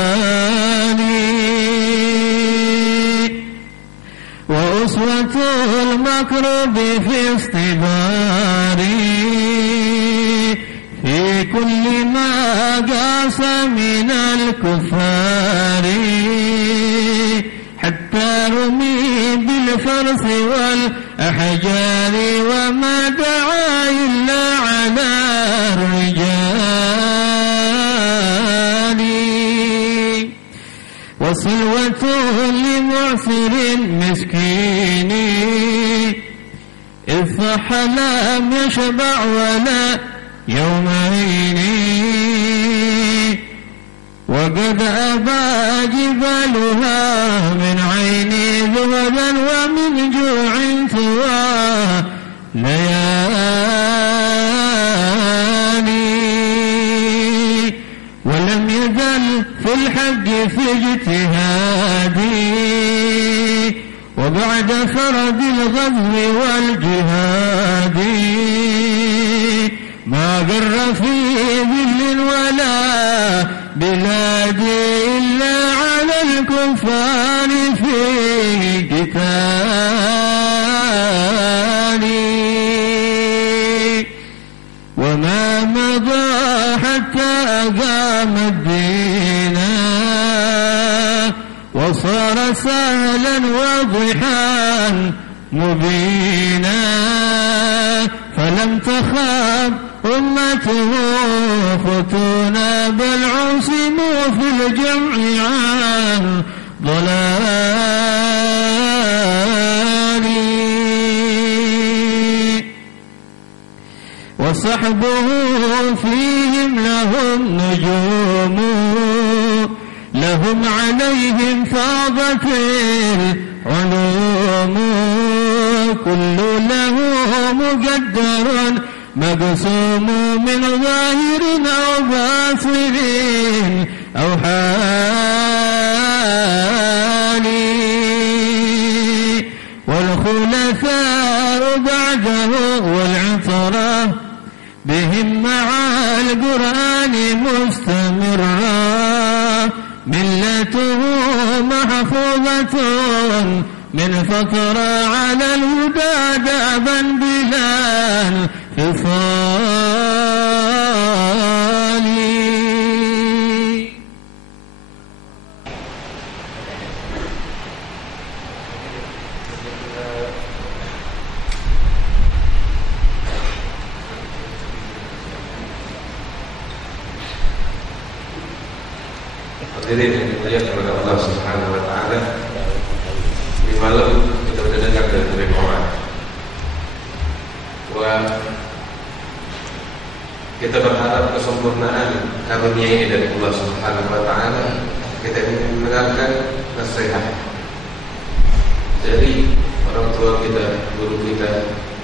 الأحوال وأسوة المكروب في اصطباري في كل ما قاس من الكفار حتى رمي بالفرس والأحجار وما دعا إلا على الرجال وصلوة لمعسر مسكين إذ صح لم يشبع ولا يومين وقد أبى جبالها من عيني ذهبا ومن جوع ثوى ليالي ولم يزل في الحج في اجتهادي وبعد فرد الغزو والجهاد ما قر في ذل ولا بلاد إلا على الكفار في قتال وما مضى حتى أقام الدين وصار سهلا وضحا مبينا فلم تخاب أمته فتونا بل عصموا في الجمع عن ضلال وصحبه فيهم لهم نجوم لهم عليهم فاضت العلوم كل له مقدر مقسوم من ظاهر أو باطن أو حال والخلفاء بعده والعطرة بهم مع القرآن مستمرة ملته محفوظة من فترة على الهدى دابا بلا انفصال Hadirin yang dimuliakan oleh Allah Subhanahu wa taala. Di malam kita mendengar dari Quran. Kita berharap kesempurnaan karunia ini dari Allah Subhanahu wa taala. Kita ingin mendengarkan nasihat dari orang tua kita, guru kita,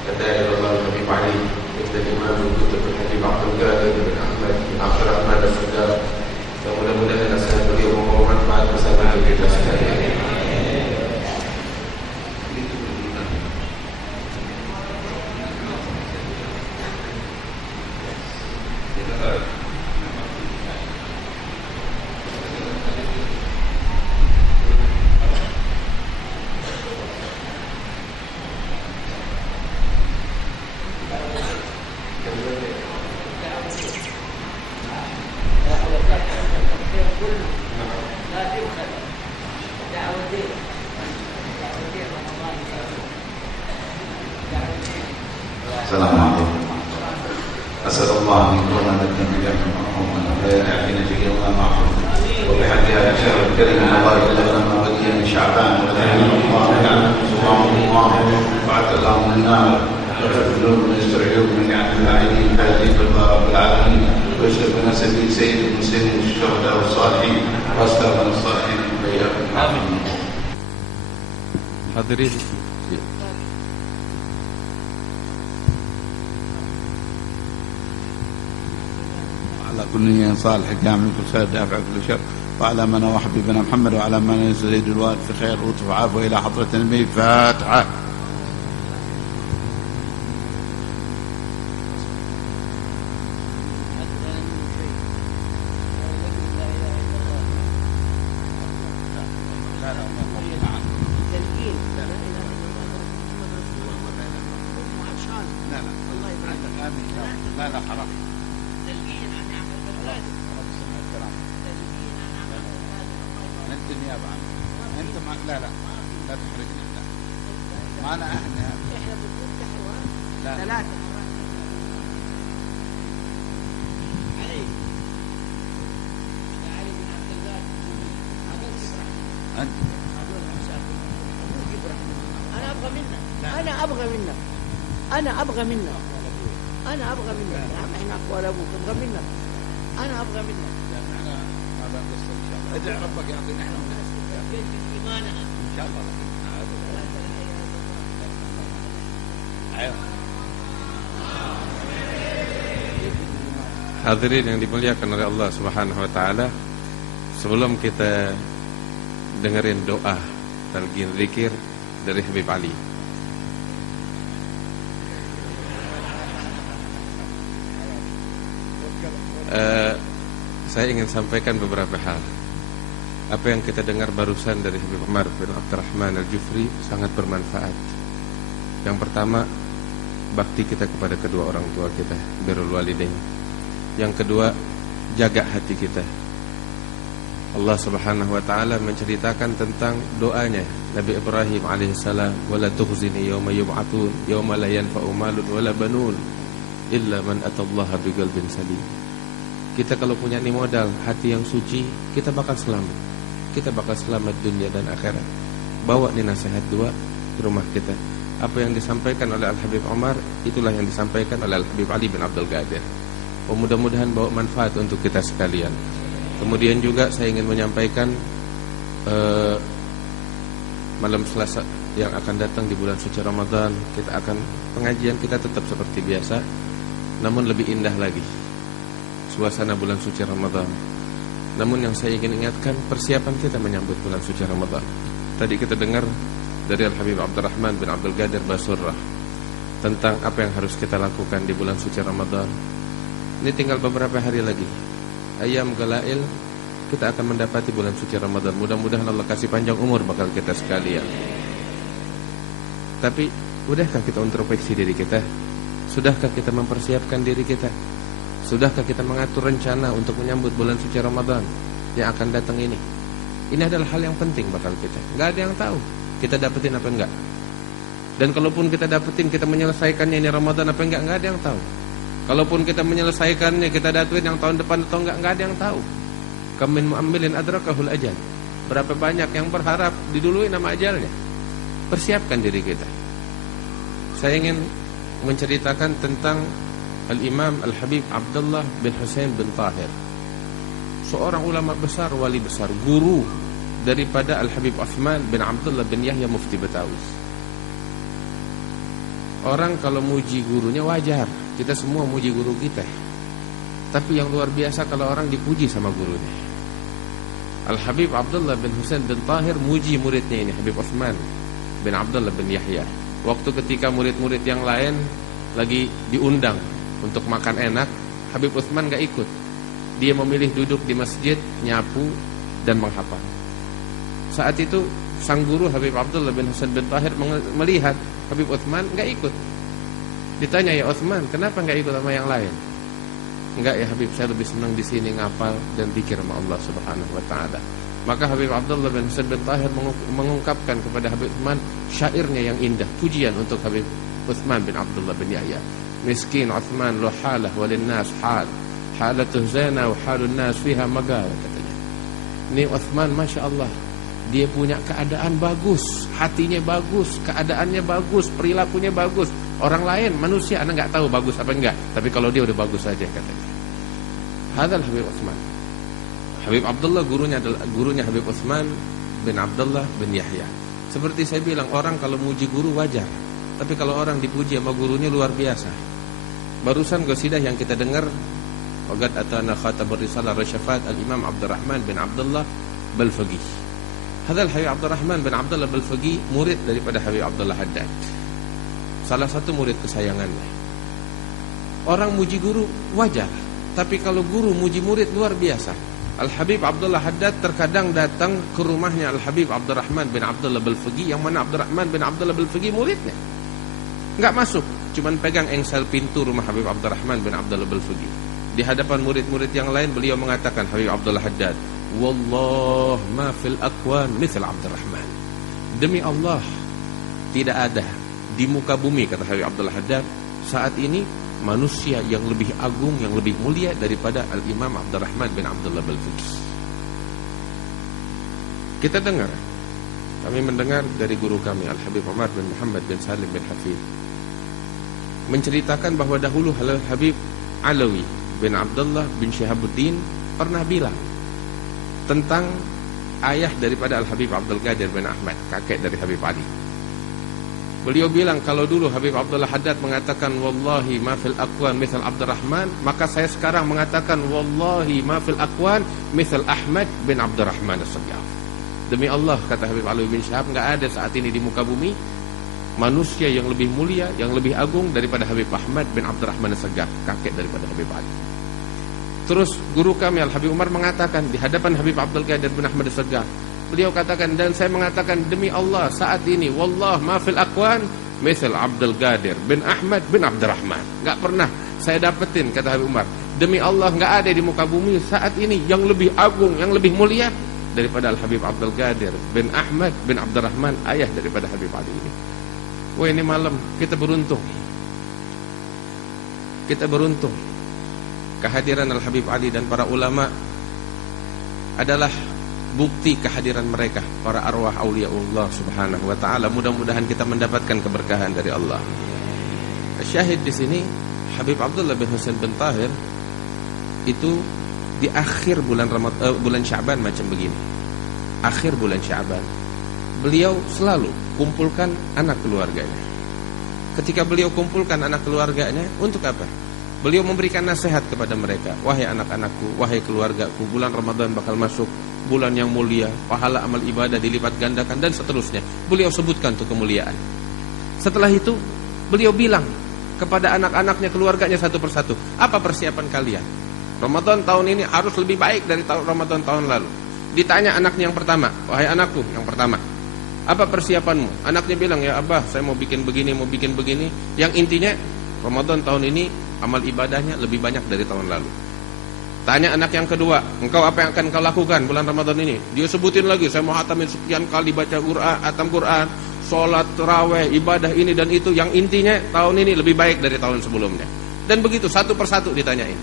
Qadai Allah Habib Ali, kita Imam Kutub Habib Abdul Qadir bin Ahmad bin Abdul Rahman As-Sudar. Mudah-mudahan nasihat beliau membawa manfaat bersama kita sekalian. Assalamualaikum. أسأل الله أن يكون لكم بجاه محمد لا يعافينا في يوم معهم وبحق هذا الشهر الكريم الله يبلغنا وليا من شعبان ولا يعلم الله كان سبحانه الله وعد الله من النار ويغفر ويستر عيوبنا لعن العالمين هذه رب العالمين ويشرف بنسبه سيد المسلمين والشهداء والصالحين واستغفر الصالحين وإياكم آمين. Hadirin على كل نية صالح جامع كل خير دافع كل شر وعلى من هو حبيبنا محمد وعلى من يزيد الوالد في خير ولطف وعافية إلى حضرة النبي. فاتحة. أنا أبغى منك احنا أقوال أبوك أبغى منك أنا أبغى منك ادعي ربك يعطينا احنا إن شاء الله. Hadirin yang dimuliakan oleh Allah Subhanahu wa taala, sebelum kita dengerin doa talqin zikir dari Habib Ali, saya ingin sampaikan beberapa hal. Apa yang kita dengar barusan dari Habib Umar bin Abdurrahman Al-Jufri sangat bermanfaat. Yang pertama, bakti kita kepada kedua orang tua kita, birrul walidain. Yang kedua, jaga hati kita. Allah Subhanahu wa taala menceritakan tentang doanya Nabi Ibrahim alaihissalam, wala tukhzini yauma yub'atsun yauma la yanfa'u malun wala banun illa man atallaha biqalbin salim. Kita kalau punya nih modal hati yang suci, kita bakal selamat. Kita bakal selamat dunia dan akhirat. Bawa nih nasihat dua ke rumah kita. Apa yang disampaikan oleh Al-Habib Umar, itulah yang disampaikan oleh Al-Habib Ali bin Abdul Qadir. Mudah-mudahan bawa manfaat untuk kita sekalian. Kemudian juga saya ingin menyampaikan malam Selasa yang akan datang di bulan suci Ramadan, kita akan pengajian kita tetap seperti biasa, namun lebih indah lagi suasana bulan suci Ramadan. Namun yang saya ingin ingatkan, persiapan kita menyambut bulan suci Ramadan. Tadi kita dengar dari Al-Habib Abdurrahman bin Abdul Qadir Basurrah tentang apa yang harus kita lakukan di bulan suci Ramadan. Ini tinggal beberapa hari lagi, ayam galail, kita akan mendapati bulan suci Ramadan. Mudah-mudahan Allah kasih panjang umur bakal kita sekalian. Tapi udahkah kita introspeksi diri kita? Sudahkah kita mempersiapkan diri kita? Sudahkah kita mengatur rencana untuk menyambut bulan suci Ramadan yang akan datang ini? Ini adalah hal yang penting bakal kita. Gak ada yang tahu kita dapetin apa enggak. Dan kalaupun kita dapetin, kita menyelesaikannya ini Ramadan apa enggak, gak ada yang tahu. Kalaupun kita menyelesaikannya, kita datuin yang tahun depan atau enggak, gak ada yang tahu. Kamin mu'ammilin adrakahul ajal. Berapa banyak yang berharap didului nama ajalnya. Persiapkan diri kita. Saya ingin menceritakan tentang Al-Imam Al-Habib Abdullah bin Husain bin Tahir, seorang ulama besar, wali besar, guru daripada Al-Habib Uthman bin Abdullah bin Yahya Mufti Betawi. Orang kalau muji gurunya wajar, kita semua muji guru kita. Tapi yang luar biasa kalau orang dipuji sama gurunya. Al-Habib Abdullah bin Husain bin Tahir muji muridnya ini, Habib Uthman bin Abdullah bin Yahya. Waktu ketika murid-murid yang lain lagi diundang untuk makan enak, Habib Uthman gak ikut. Dia memilih duduk di masjid, nyapu dan menghafal. Saat itu sang guru Habib Abdullah bin Husain bin Tahir melihat Habib Uthman gak ikut. Ditanya, ya Uthman, kenapa gak ikut sama yang lain? Enggak ya Habib, saya lebih senang di sini ngapal dan zikir sama Allah Subhanahu wa taala. Maka Habib Abdullah bin Husain bin Tahir mengungkapkan kepada Habib Uthman syairnya yang indah, pujian untuk Habib Uthman bin Abdullah bin Yahya. miskin Uthman lo halah walin nas hal. Halatuh zana wa halun nas fiha magal, katanya. Ini Uthman Masya Allah, dia punya keadaan bagus, hatinya bagus, keadaannya bagus, perilakunya bagus. Orang lain manusia anda nggak tahu bagus apa enggak, tapi kalau dia udah bagus saja, katanya. Hadzal Habib Uthman. Habib Abdullah gurunya Habib Uthman bin Abdullah bin Yahya. Seperti saya bilang, orang kalau muji guru wajar, tapi kalau orang dipuji sama gurunya luar biasa. Barusan qasidah yang kita dengar, waqad atana khatabur risalah rasyafat al-Imam Abdurrahman bin Abdullah Balfaqih. Hadzal Habib Abdurrahman bin Abdullah Balfaqih murid daripada Habib Abdullah Haddad. Salah satu murid kesayangannya. Orang muji guru wajar, tapi kalau guru muji murid luar biasa. Al-Habib Abdullah Haddad terkadang datang ke rumahnya Al-Habib Abdurrahman bin Abdullah Balfaqih, yang mana Abdurrahman bin Abdullah Balfaqih muridnya. Enggak masuk, cuman pegang engsel pintu rumah Habib Abdurrahman bin Abdullah Balfaqih. Di hadapan murid-murid yang lain beliau mengatakan, Habib Abdullah Haddad, wallah ma fil aqwan mithal Abdurrahman. Demi Allah, tidak ada di muka bumi, kata Habib Abdullah Haddad, saat ini manusia yang lebih agung, yang lebih mulia daripada Al-Imam Abdurrahman bin Abdullah Balfaqih. Kita dengar, kami mendengar dari guru kami Al-Habib Umar bin Muhammad bin Salim bin Hafidh menceritakan bahwa dahulu Habib Alawi bin Abdullah bin Syihabuddin pernah bilang tentang ayah daripada Al-Habib Abdul Qadir bin Ahmad, kakek dari Habib Ali. Beliau bilang, kalau dulu Habib Abdullah Haddad mengatakan wallahi ma fil aqwan mithal Abdurrahman, maka saya sekarang mengatakan wallahi ma fil aqwan mithal Ahmad bin Abdurrahman as-Saggaf. Demi Allah, kata Habib Ali bin Syihab, enggak ada saat ini di muka bumi manusia yang lebih mulia, yang lebih agung daripada Habib Ahmad bin Abdurrahman as-Saggaf, kakek daripada Habib Ali. Terus guru kami Al-Habib Umar mengatakan di hadapan Habib Abdul Qadir bin Ahmad as-Saggaf, beliau katakan, dan saya mengatakan demi Allah saat ini wallah ma fil aqwan misal Abdul Qadir bin Ahmad bin Abdurrahman. Enggak pernah saya dapetin, kata Habib Umar, demi Allah enggak ada di muka bumi saat ini yang lebih agung, yang lebih mulia daripada Al-Habib Abdul Qadir bin Ahmad bin Abdurrahman, ayah daripada Habib Ali ini. Wah, ini malam kita beruntung. Kita beruntung. Kehadiran Al-Habib Ali dan para ulama adalah bukti kehadiran mereka, para arwah auliaullah subhanahu wa ta'ala. Mudah-mudahan kita mendapatkan keberkahan dari Allah. Syahid di sini Habib Abdullah bin Husain bin Tahir itu di akhir bulan Sya'ban macam begini. Akhir bulan Sya'ban beliau selalu kumpulkan anak keluarganya. Ketika beliau kumpulkan anak keluarganya, untuk apa? Beliau memberikan nasihat kepada mereka, wahai anak-anakku, wahai keluargaku, bulan Ramadan bakal masuk, bulan yang mulia, pahala amal ibadah dilipat gandakan, dan seterusnya. Beliau sebutkan tuh kemuliaan. Setelah itu beliau bilang kepada anak-anaknya, keluarganya satu persatu, apa persiapan kalian? Ramadan tahun ini harus lebih baik dari Ramadan tahun lalu. Ditanya anaknya yang pertama, wahai anakku yang pertama, apa persiapanmu? Anaknya bilang, ya Abah, saya mau bikin begini, mau bikin begini. Yang intinya Ramadan tahun ini amal ibadahnya lebih banyak dari tahun lalu. Tanya anak yang kedua, engkau apa yang akan kau lakukan bulan Ramadan ini? Dia sebutin lagi, saya mau hatamin sekian kali baca Quran, hatam Quran, sholat, tarawih, ibadah ini dan itu. Yang intinya tahun ini lebih baik dari tahun sebelumnya. Dan begitu satu persatu ditanyain.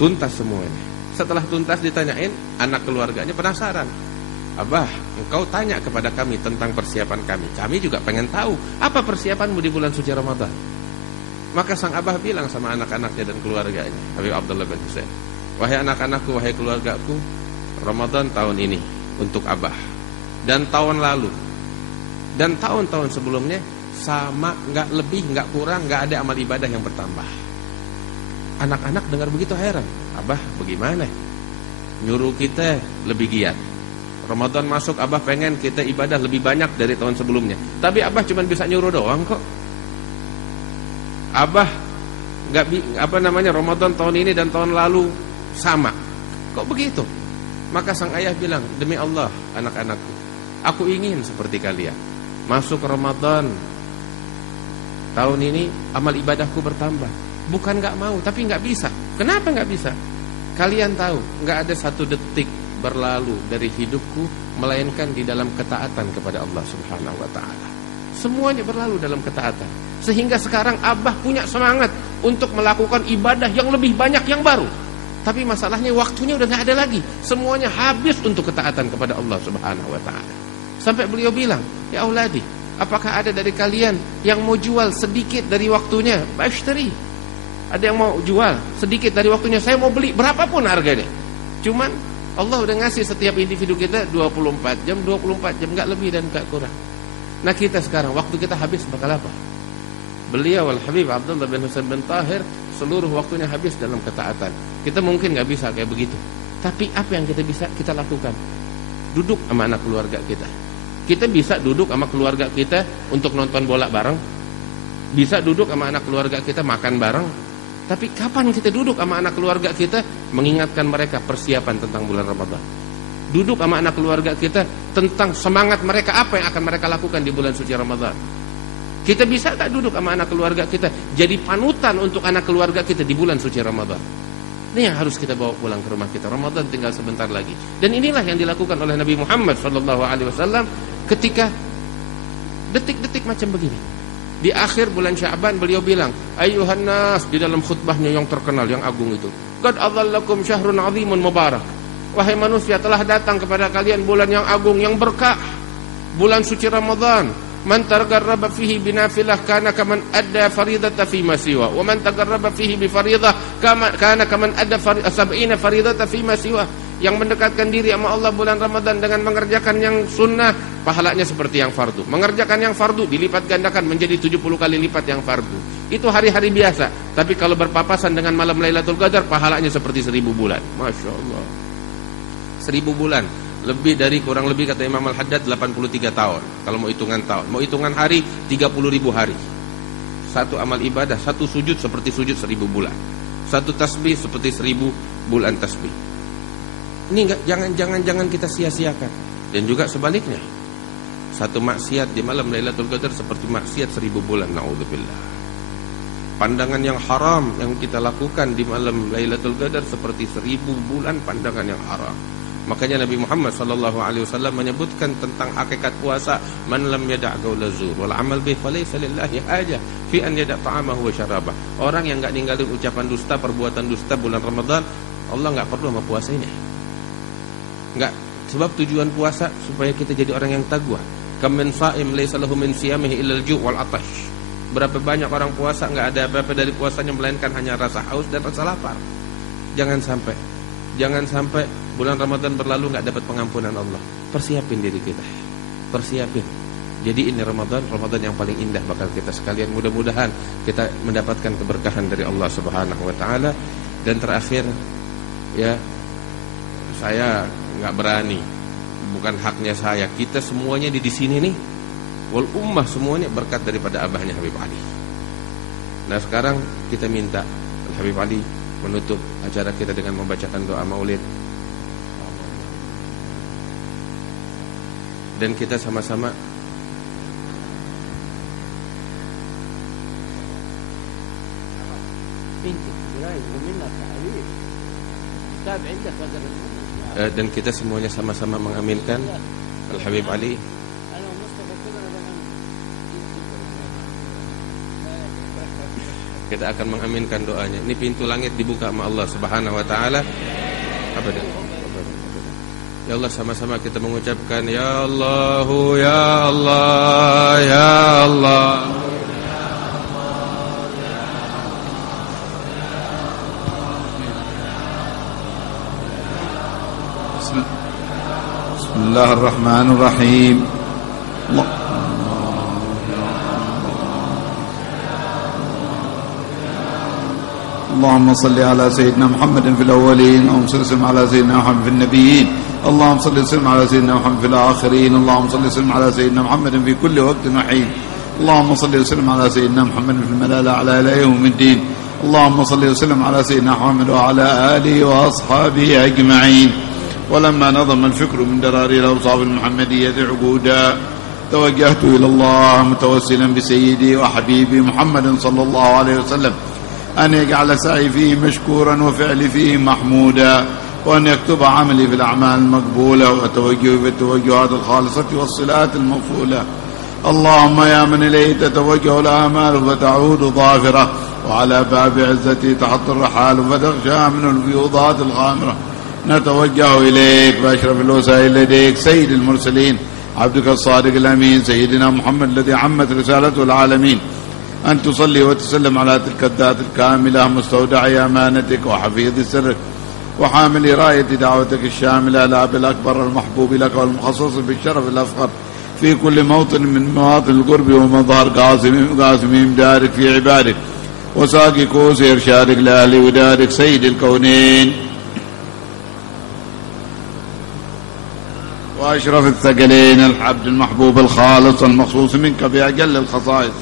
Tuntas semuanya. Setelah tuntas ditanyain, anak keluarganya penasaran. Abah, engkau tanya kepada kami tentang persiapan kami. Kami juga pengen tahu, apa persiapanmu di bulan suci Ramadan? Maka sang abah bilang sama anak-anaknya dan keluarganya, Habib Abdullah bin Husain, wahai anak-anakku, wahai keluargaku, Ramadan tahun ini untuk abah, dan tahun lalu, dan tahun-tahun sebelumnya sama, nggak lebih, nggak kurang, nggak ada amal ibadah yang bertambah. Anak-anak dengar begitu heran, abah bagaimana? Nyuruh kita lebih giat. Ramadan masuk, abah pengen kita ibadah lebih banyak dari tahun sebelumnya. Tapi abah cuma bisa nyuruh doang kok. Abah Ramadan tahun ini dan tahun lalu sama. Kok begitu? Maka sang ayah bilang, demi Allah anak-anakku, aku ingin seperti kalian. Masuk Ramadan tahun ini amal ibadahku bertambah. Bukan gak mau, tapi gak bisa. Kenapa gak bisa? Kalian tahu, gak ada satu detik berlalu dari hidupku melainkan di dalam ketaatan kepada Allah subhanahu wa ta'ala. Semuanya berlalu dalam ketaatan. Sehingga sekarang Abah punya semangat untuk melakukan ibadah yang lebih banyak yang baru. Tapi masalahnya waktunya udah gak ada lagi. Semuanya habis untuk ketaatan kepada Allah Subhanahu wa ta'ala. Sampai beliau bilang, ya auladi, apakah ada dari kalian yang mau jual sedikit dari waktunya? Bashtari. Ada yang mau jual sedikit dari waktunya, saya mau beli berapapun harganya. Cuman Allah udah ngasih setiap individu kita 24 jam, gak lebih dan gak kurang. Nah kita sekarang waktu kita habis bakal apa? Beliau Al-Habib Abdullah bin Husain bin Tahir seluruh waktunya habis dalam ketaatan. Kita mungkin gak bisa kayak begitu. Tapi apa yang kita bisa kita lakukan? Duduk sama anak keluarga kita. Kita bisa duduk sama keluarga kita untuk nonton bola bareng. Bisa duduk sama anak keluarga kita makan bareng. Tapi kapan kita duduk sama anak keluarga kita mengingatkan mereka persiapan tentang bulan Ramadan? Duduk sama anak keluarga kita tentang semangat mereka, apa yang akan mereka lakukan di bulan suci Ramadan. Kita bisa tak duduk sama anak keluarga kita jadi panutan untuk anak keluarga kita di bulan suci Ramadan? Ini yang harus kita bawa pulang ke rumah kita. Ramadan tinggal sebentar lagi. Dan inilah yang dilakukan oleh Nabi Muhammad SAW ketika detik-detik macam begini. Di akhir bulan Sya'ban beliau bilang, Ayyuhan nas, di dalam khutbahnya yang terkenal, yang agung itu, Qad adzallakum syahrun azimun mubarak. Wahai manusia, telah datang kepada kalian bulan yang agung, yang berkah, bulan suci Ramadan. Man tagarraba fihi binafilah kana kaman adda faridata fi ma siwa, wa man tagarraba fihi bi faridah kana kaman adda 70 faridata fi ma siwa. Yang mendekatkan diri sama Allah bulan Ramadan dengan mengerjakan yang sunnah, pahalanya seperti yang fardu. Mengerjakan yang fardu dilipat gandakan menjadi 70 kali lipat yang fardu. Itu hari-hari biasa. Tapi kalau berpapasan dengan malam Lailatul Qadar, pahalanya seperti 1000 bulan. Masya Allah. 1000 bulan. Lebih dari, kurang lebih kata Imam Al-Haddad 83 tahun. Kalau mau hitungan tahun. Mau hitungan hari 30.000 hari. Satu amal ibadah, satu sujud seperti sujud 1000 bulan. Satu tasbih seperti 1000 bulan tasbih. Ini enggak, jangan kita sia-siakan. Dan juga sebaliknya, satu maksiat di malam Lailatul Qadar seperti maksiat 1000 bulan. Na'udzubillah. Pandangan yang haram yang kita lakukan di malam Lailatul Qadar seperti 1000 bulan pandangan yang haram. Makanya Nabi Muhammad SAW menyebutkan tentang hakikat puasa, man lam yada' qaula zur wal amal bih falaysa lillahi hajah fi an yada' ta'amahu wa syarabah. Orang yang enggak ninggalin ucapan dusta, perbuatan dusta bulan Ramadan, Allah enggak perlu sama puasanya. Enggak, sebab tujuan puasa supaya kita jadi orang yang taqwa. Kam min sha'im laysa lahu min siyamihi illa al-ju' wal 'atash. Berapa banyak orang puasa enggak ada apa-apa dari puasanya melainkan hanya rasa haus dan rasa lapar. Jangan sampai bulan Ramadan berlalu enggak dapat pengampunan Allah. Persiapin diri kita. Persiapin. Jadi ini Ramadan yang paling indah bakal kita sekalian. Mudah-mudahan kita mendapatkan keberkahan dari Allah Subhanahu wa taala. Dan terakhir, ya, saya enggak berani, bukan haknya saya. Kita semuanya di sini nih, wal ummah semuanya berkat daripada abahnya Habib Ali. Nah, sekarang kita minta Habib Ali menutup acara kita dengan membacakan doa maulid. Dan kita sama-sama dan kita semuanya sama-sama mengaminkan Al-Habib Ali. Kita akan mengaminkan doanya. Ini pintu langit dibuka sama Allah Subhanahu wa taala. Abadan. Ya Allah, sama-sama kita mengucapkan ya Allahu ya Allah ya Allah. Bismillahirrahmanirrahim. اللهم صل على سيدنا محمد في الأولين، اللهم صل وسلم على سيدنا محمد في النبيين، اللهم صل وسلم على سيدنا محمد في الآخرين، اللهم صل وسلم على سيدنا محمد في كل وقت وحين، اللهم صل وسلم على سيدنا محمد في الملأ الأعلى إلى يوم الدين، اللهم صل وسلم على سيدنا محمد وعلى آله وأصحابه أجمعين. ولما نظم الفكر من دراري الأوصاف المحمدية عقودا توجهت إلى الله متوسلا بسيدي وحبيبي محمد صلى الله عليه وسلم أن يجعل سعي فيه مشكورا وفعلي فيه محمودا، وأن يكتب عملي في الأعمال المقبولة وتوجهي في التوجهات الخالصة والصلات الموصولة اللهم يا من إليه تتوجه الآمال فتعود ظافرة، وعلى باب عزتي تحط الرحال فتغشى من الفيوضات الغامرة، نتوجه إليك بأشرف الوسائل لديك سيد المرسلين عبدك الصادق الأمين سيدنا محمد الذي عمت رسالته العالمين، أن تصلي وتسلم على تلك الذات الكاملة مستودع أمانتك وحفيظ سرك وحامل راية دعوتك الشاملة الأب الأكبر المحبوب لك والمخصص بالشرف الأفخر في كل موطن من مواطن القرب ومظهر قاسم إمدادك في عبادك وساقي كوس إرشادك لأهل ودارك سيد الكونين وأشرف الثقلين العبد المحبوب الخالص المخصوص منك بأجل الخصائص.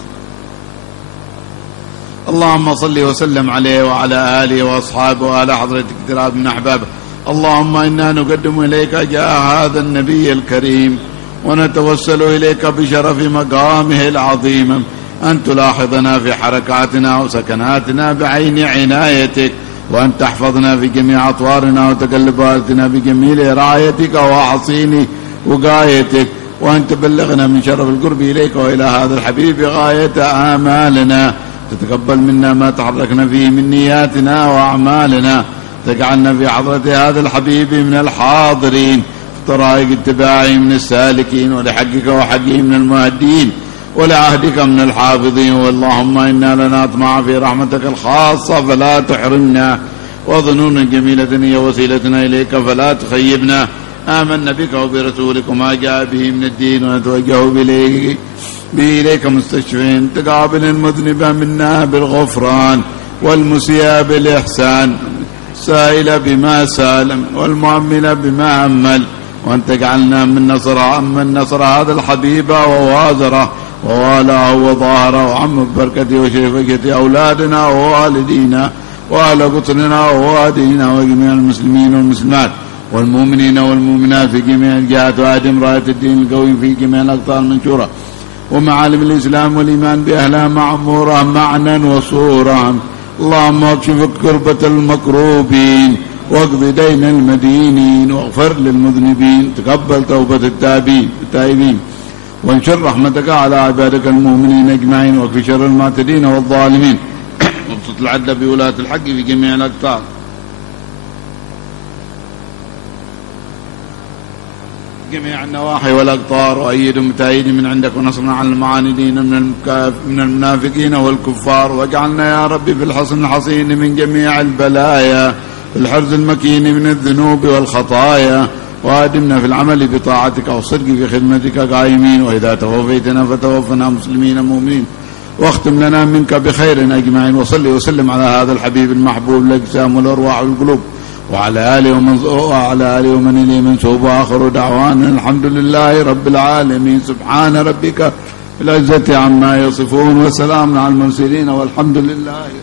اللهم صل وسلم عليه وعلى آله وأصحابه وعلى حضرتك اقتراب من أحبابه. اللهم إنا نقدم إليك جاء هذا النبي الكريم ونتوسل إليك بشرف مقامه العظيم أن تلاحظنا في حركاتنا وسكناتنا بعين عنايتك، وأن تحفظنا في جميع أطوارنا وتقلباتنا بجميل رعايتك وحصين وقايتك، وأن تبلغنا من شرف القرب إليك وإلى هذا الحبيب غاية آمالنا، تتقبل منا ما تحركنا فيه من نياتنا وأعمالنا، تجعلنا في حضرة هذا الحبيب من الحاضرين، في طرائق اتباعه من السالكين، ولحقك وحقه من المهدين، ولعهدك من الحافظين. واللهم إنا لنطمع في رحمتك الخاصة فلا تحرمنا، وظنون جميلة هي وسيلتنا إليك فلا تخيبنا. آمنا بك وبرسولك وما جاء به من الدين، ونتوجه بإليك مستشفين، تقابل المذنب منا بالغفران والمسيء بالإحسان، سائل بما سالم والمؤمل بما أمل، وأن تجعلنا من نصر هذا الحبيب ووازره ووالاه وظاهره وعم ببركته وشرفته أولادنا ووالدينا وأهل قطرنا ووادينا وجميع المسلمين والمسلمات والمؤمنين والمؤمنات في جميع الجهات، وأدم راية الدين القوي في جميع الأقطار المنشورة، ومعالم الإسلام والإيمان بأهلها معمورة معنى وصورا. اللهم اكشف كربة المكروبين، واقض دين المدينين، واغفر للمذنبين، تقبل توبة التائبين، وانشر رحمتك على عبادك المؤمنين أجمعين، وفي شر المعتدين والظالمين، وابسط العدل بولاة الحق في جميع الأقطار، جميع النواحي والأقطار، وأيدهم بتأييد من عندك، ونصرنا على المعاندين من المنافقين والكفار، واجعلنا يا ربي في الحصن الحصين من جميع البلايا، في الحرز المكين من الذنوب والخطايا، وأدمنا في العمل بطاعتك والصدق في خدمتك قائمين، وإذا توفيتنا فتوفنا مسلمين مؤمنين، واختم لنا منك بخير أجمعين. وصل وسلم على هذا الحبيب المحبوب الأجسام والأرواح والقلوب، وعلى آله ومن إليه منسوب. وآخر دعوانا الحمد لله رب العالمين. سبحان ربك بالعزة عما يصفون، وسلام على المرسلين، والحمد لله رب العالمين.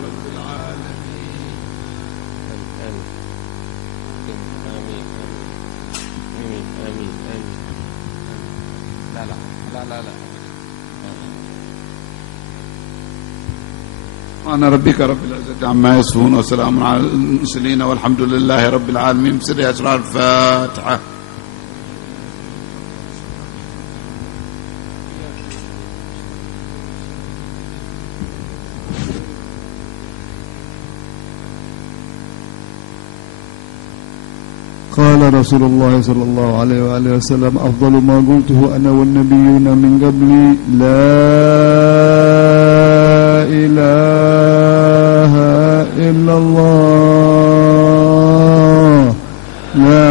سبحان ربك رب العزة عما يصفون، وسلام على المرسلين، والحمد لله رب العالمين. بسر أسرار الفاتحة. قال رسول الله صلى الله عليه وآله وسلم: أفضل ما قلته أنا والنبيون من قبلي لا إله إلا الله، لا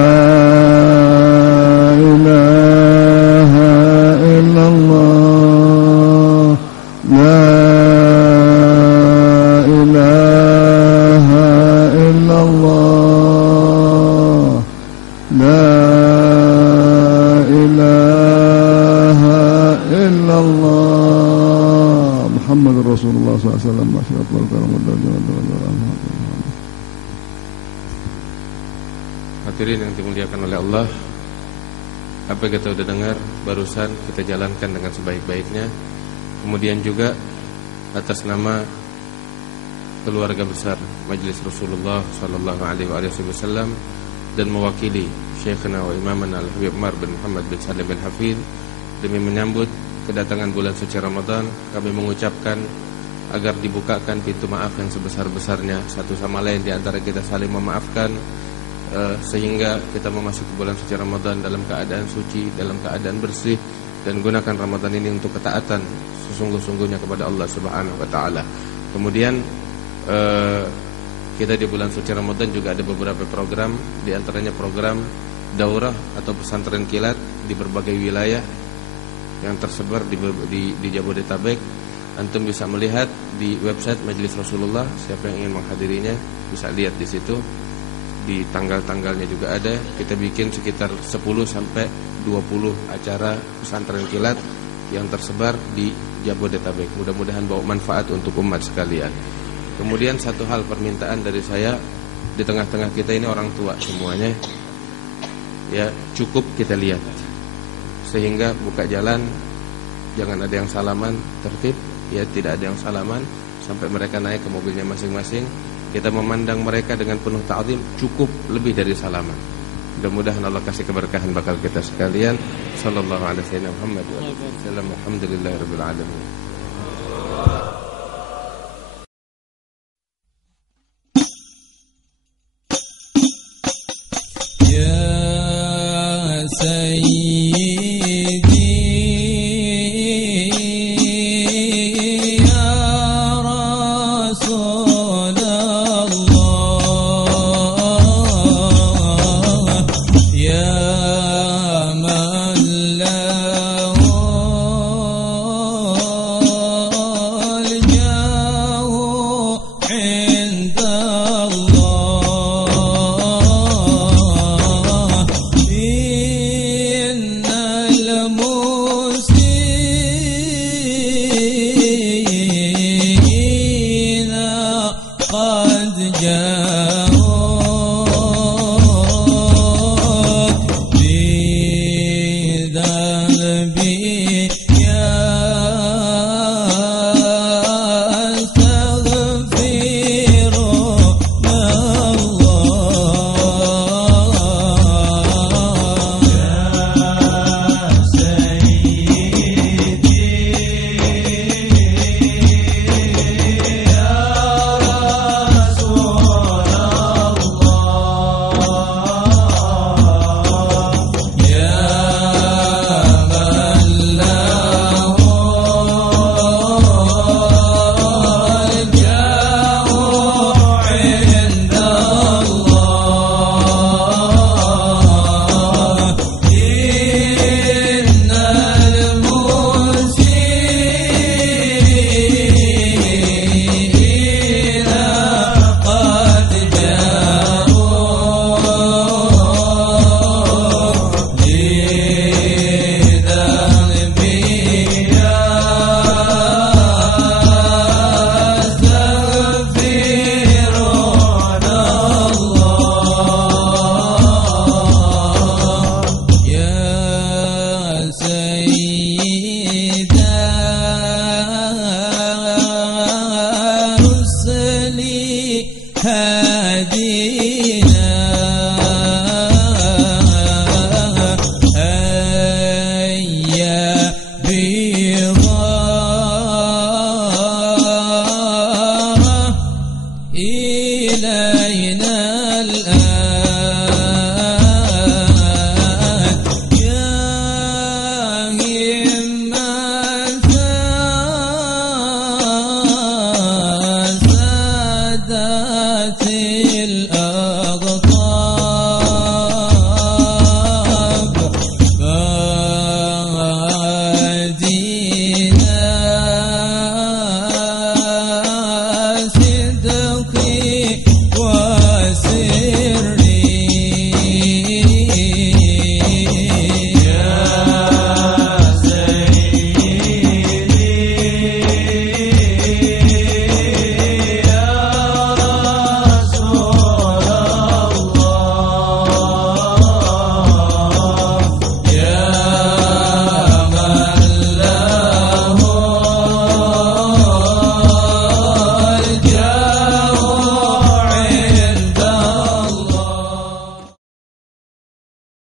إله إلا الله، لا إله إلا الله، لا إله إلا الله، محمد رسول الله صلى الله عليه وسلم. ما شاء الله الكرم والدرجة. Hadirin yang dimuliakan oleh Allah, apa yang kita sudah dengar barusan kita jalankan dengan sebaik-baiknya. Kemudian juga atas nama keluarga besar Majelis Rasulullah sallallahu alaihi wasallam dan mewakili Syekhna wa Imamana Al-Habib Umar bin Muhammad bin Salim bin Hafidh demi menyambut kedatangan bulan suci Ramadan, kami mengucapkan agar dibukakan pintu maaf yang sebesar-besarnya satu sama lain, di antara kita saling memaafkan, sehingga kita memasuki bulan suci Ramadan dalam keadaan suci, dalam keadaan bersih, dan gunakan Ramadan ini untuk ketaatan sesungguh-sungguhnya kepada Allah Subhanahu wa taala. Kemudian kita di bulan suci Ramadan juga ada beberapa program, di antaranya program daurah atau pesantren kilat di berbagai wilayah yang tersebar di Jabodetabek. Antum bisa melihat di website Majelis Rasulullah, siapa yang ingin menghadirinya bisa lihat di situ. Di tanggal-tanggalnya juga ada. Kita bikin sekitar 10 sampai 20 acara pesantren kilat yang tersebar di Jabodetabek. Mudah-mudahan bawa manfaat untuk umat sekalian. Kemudian satu hal permintaan dari saya, di tengah-tengah kita ini orang tua semuanya, ya cukup kita lihat, sehingga buka jalan jangan ada yang salaman, tertib, ya tidak ada yang salaman sampai mereka naik ke mobilnya masing-masing. Kita memandang mereka dengan penuh ta'zim, cukup lebih dari salaman. Mudah-mudahan Allah kasih keberkahan bakal kita sekalian. Sallallahu alaihi wasallam. Alhamdulillahirabbil alamin. Ya Sayyid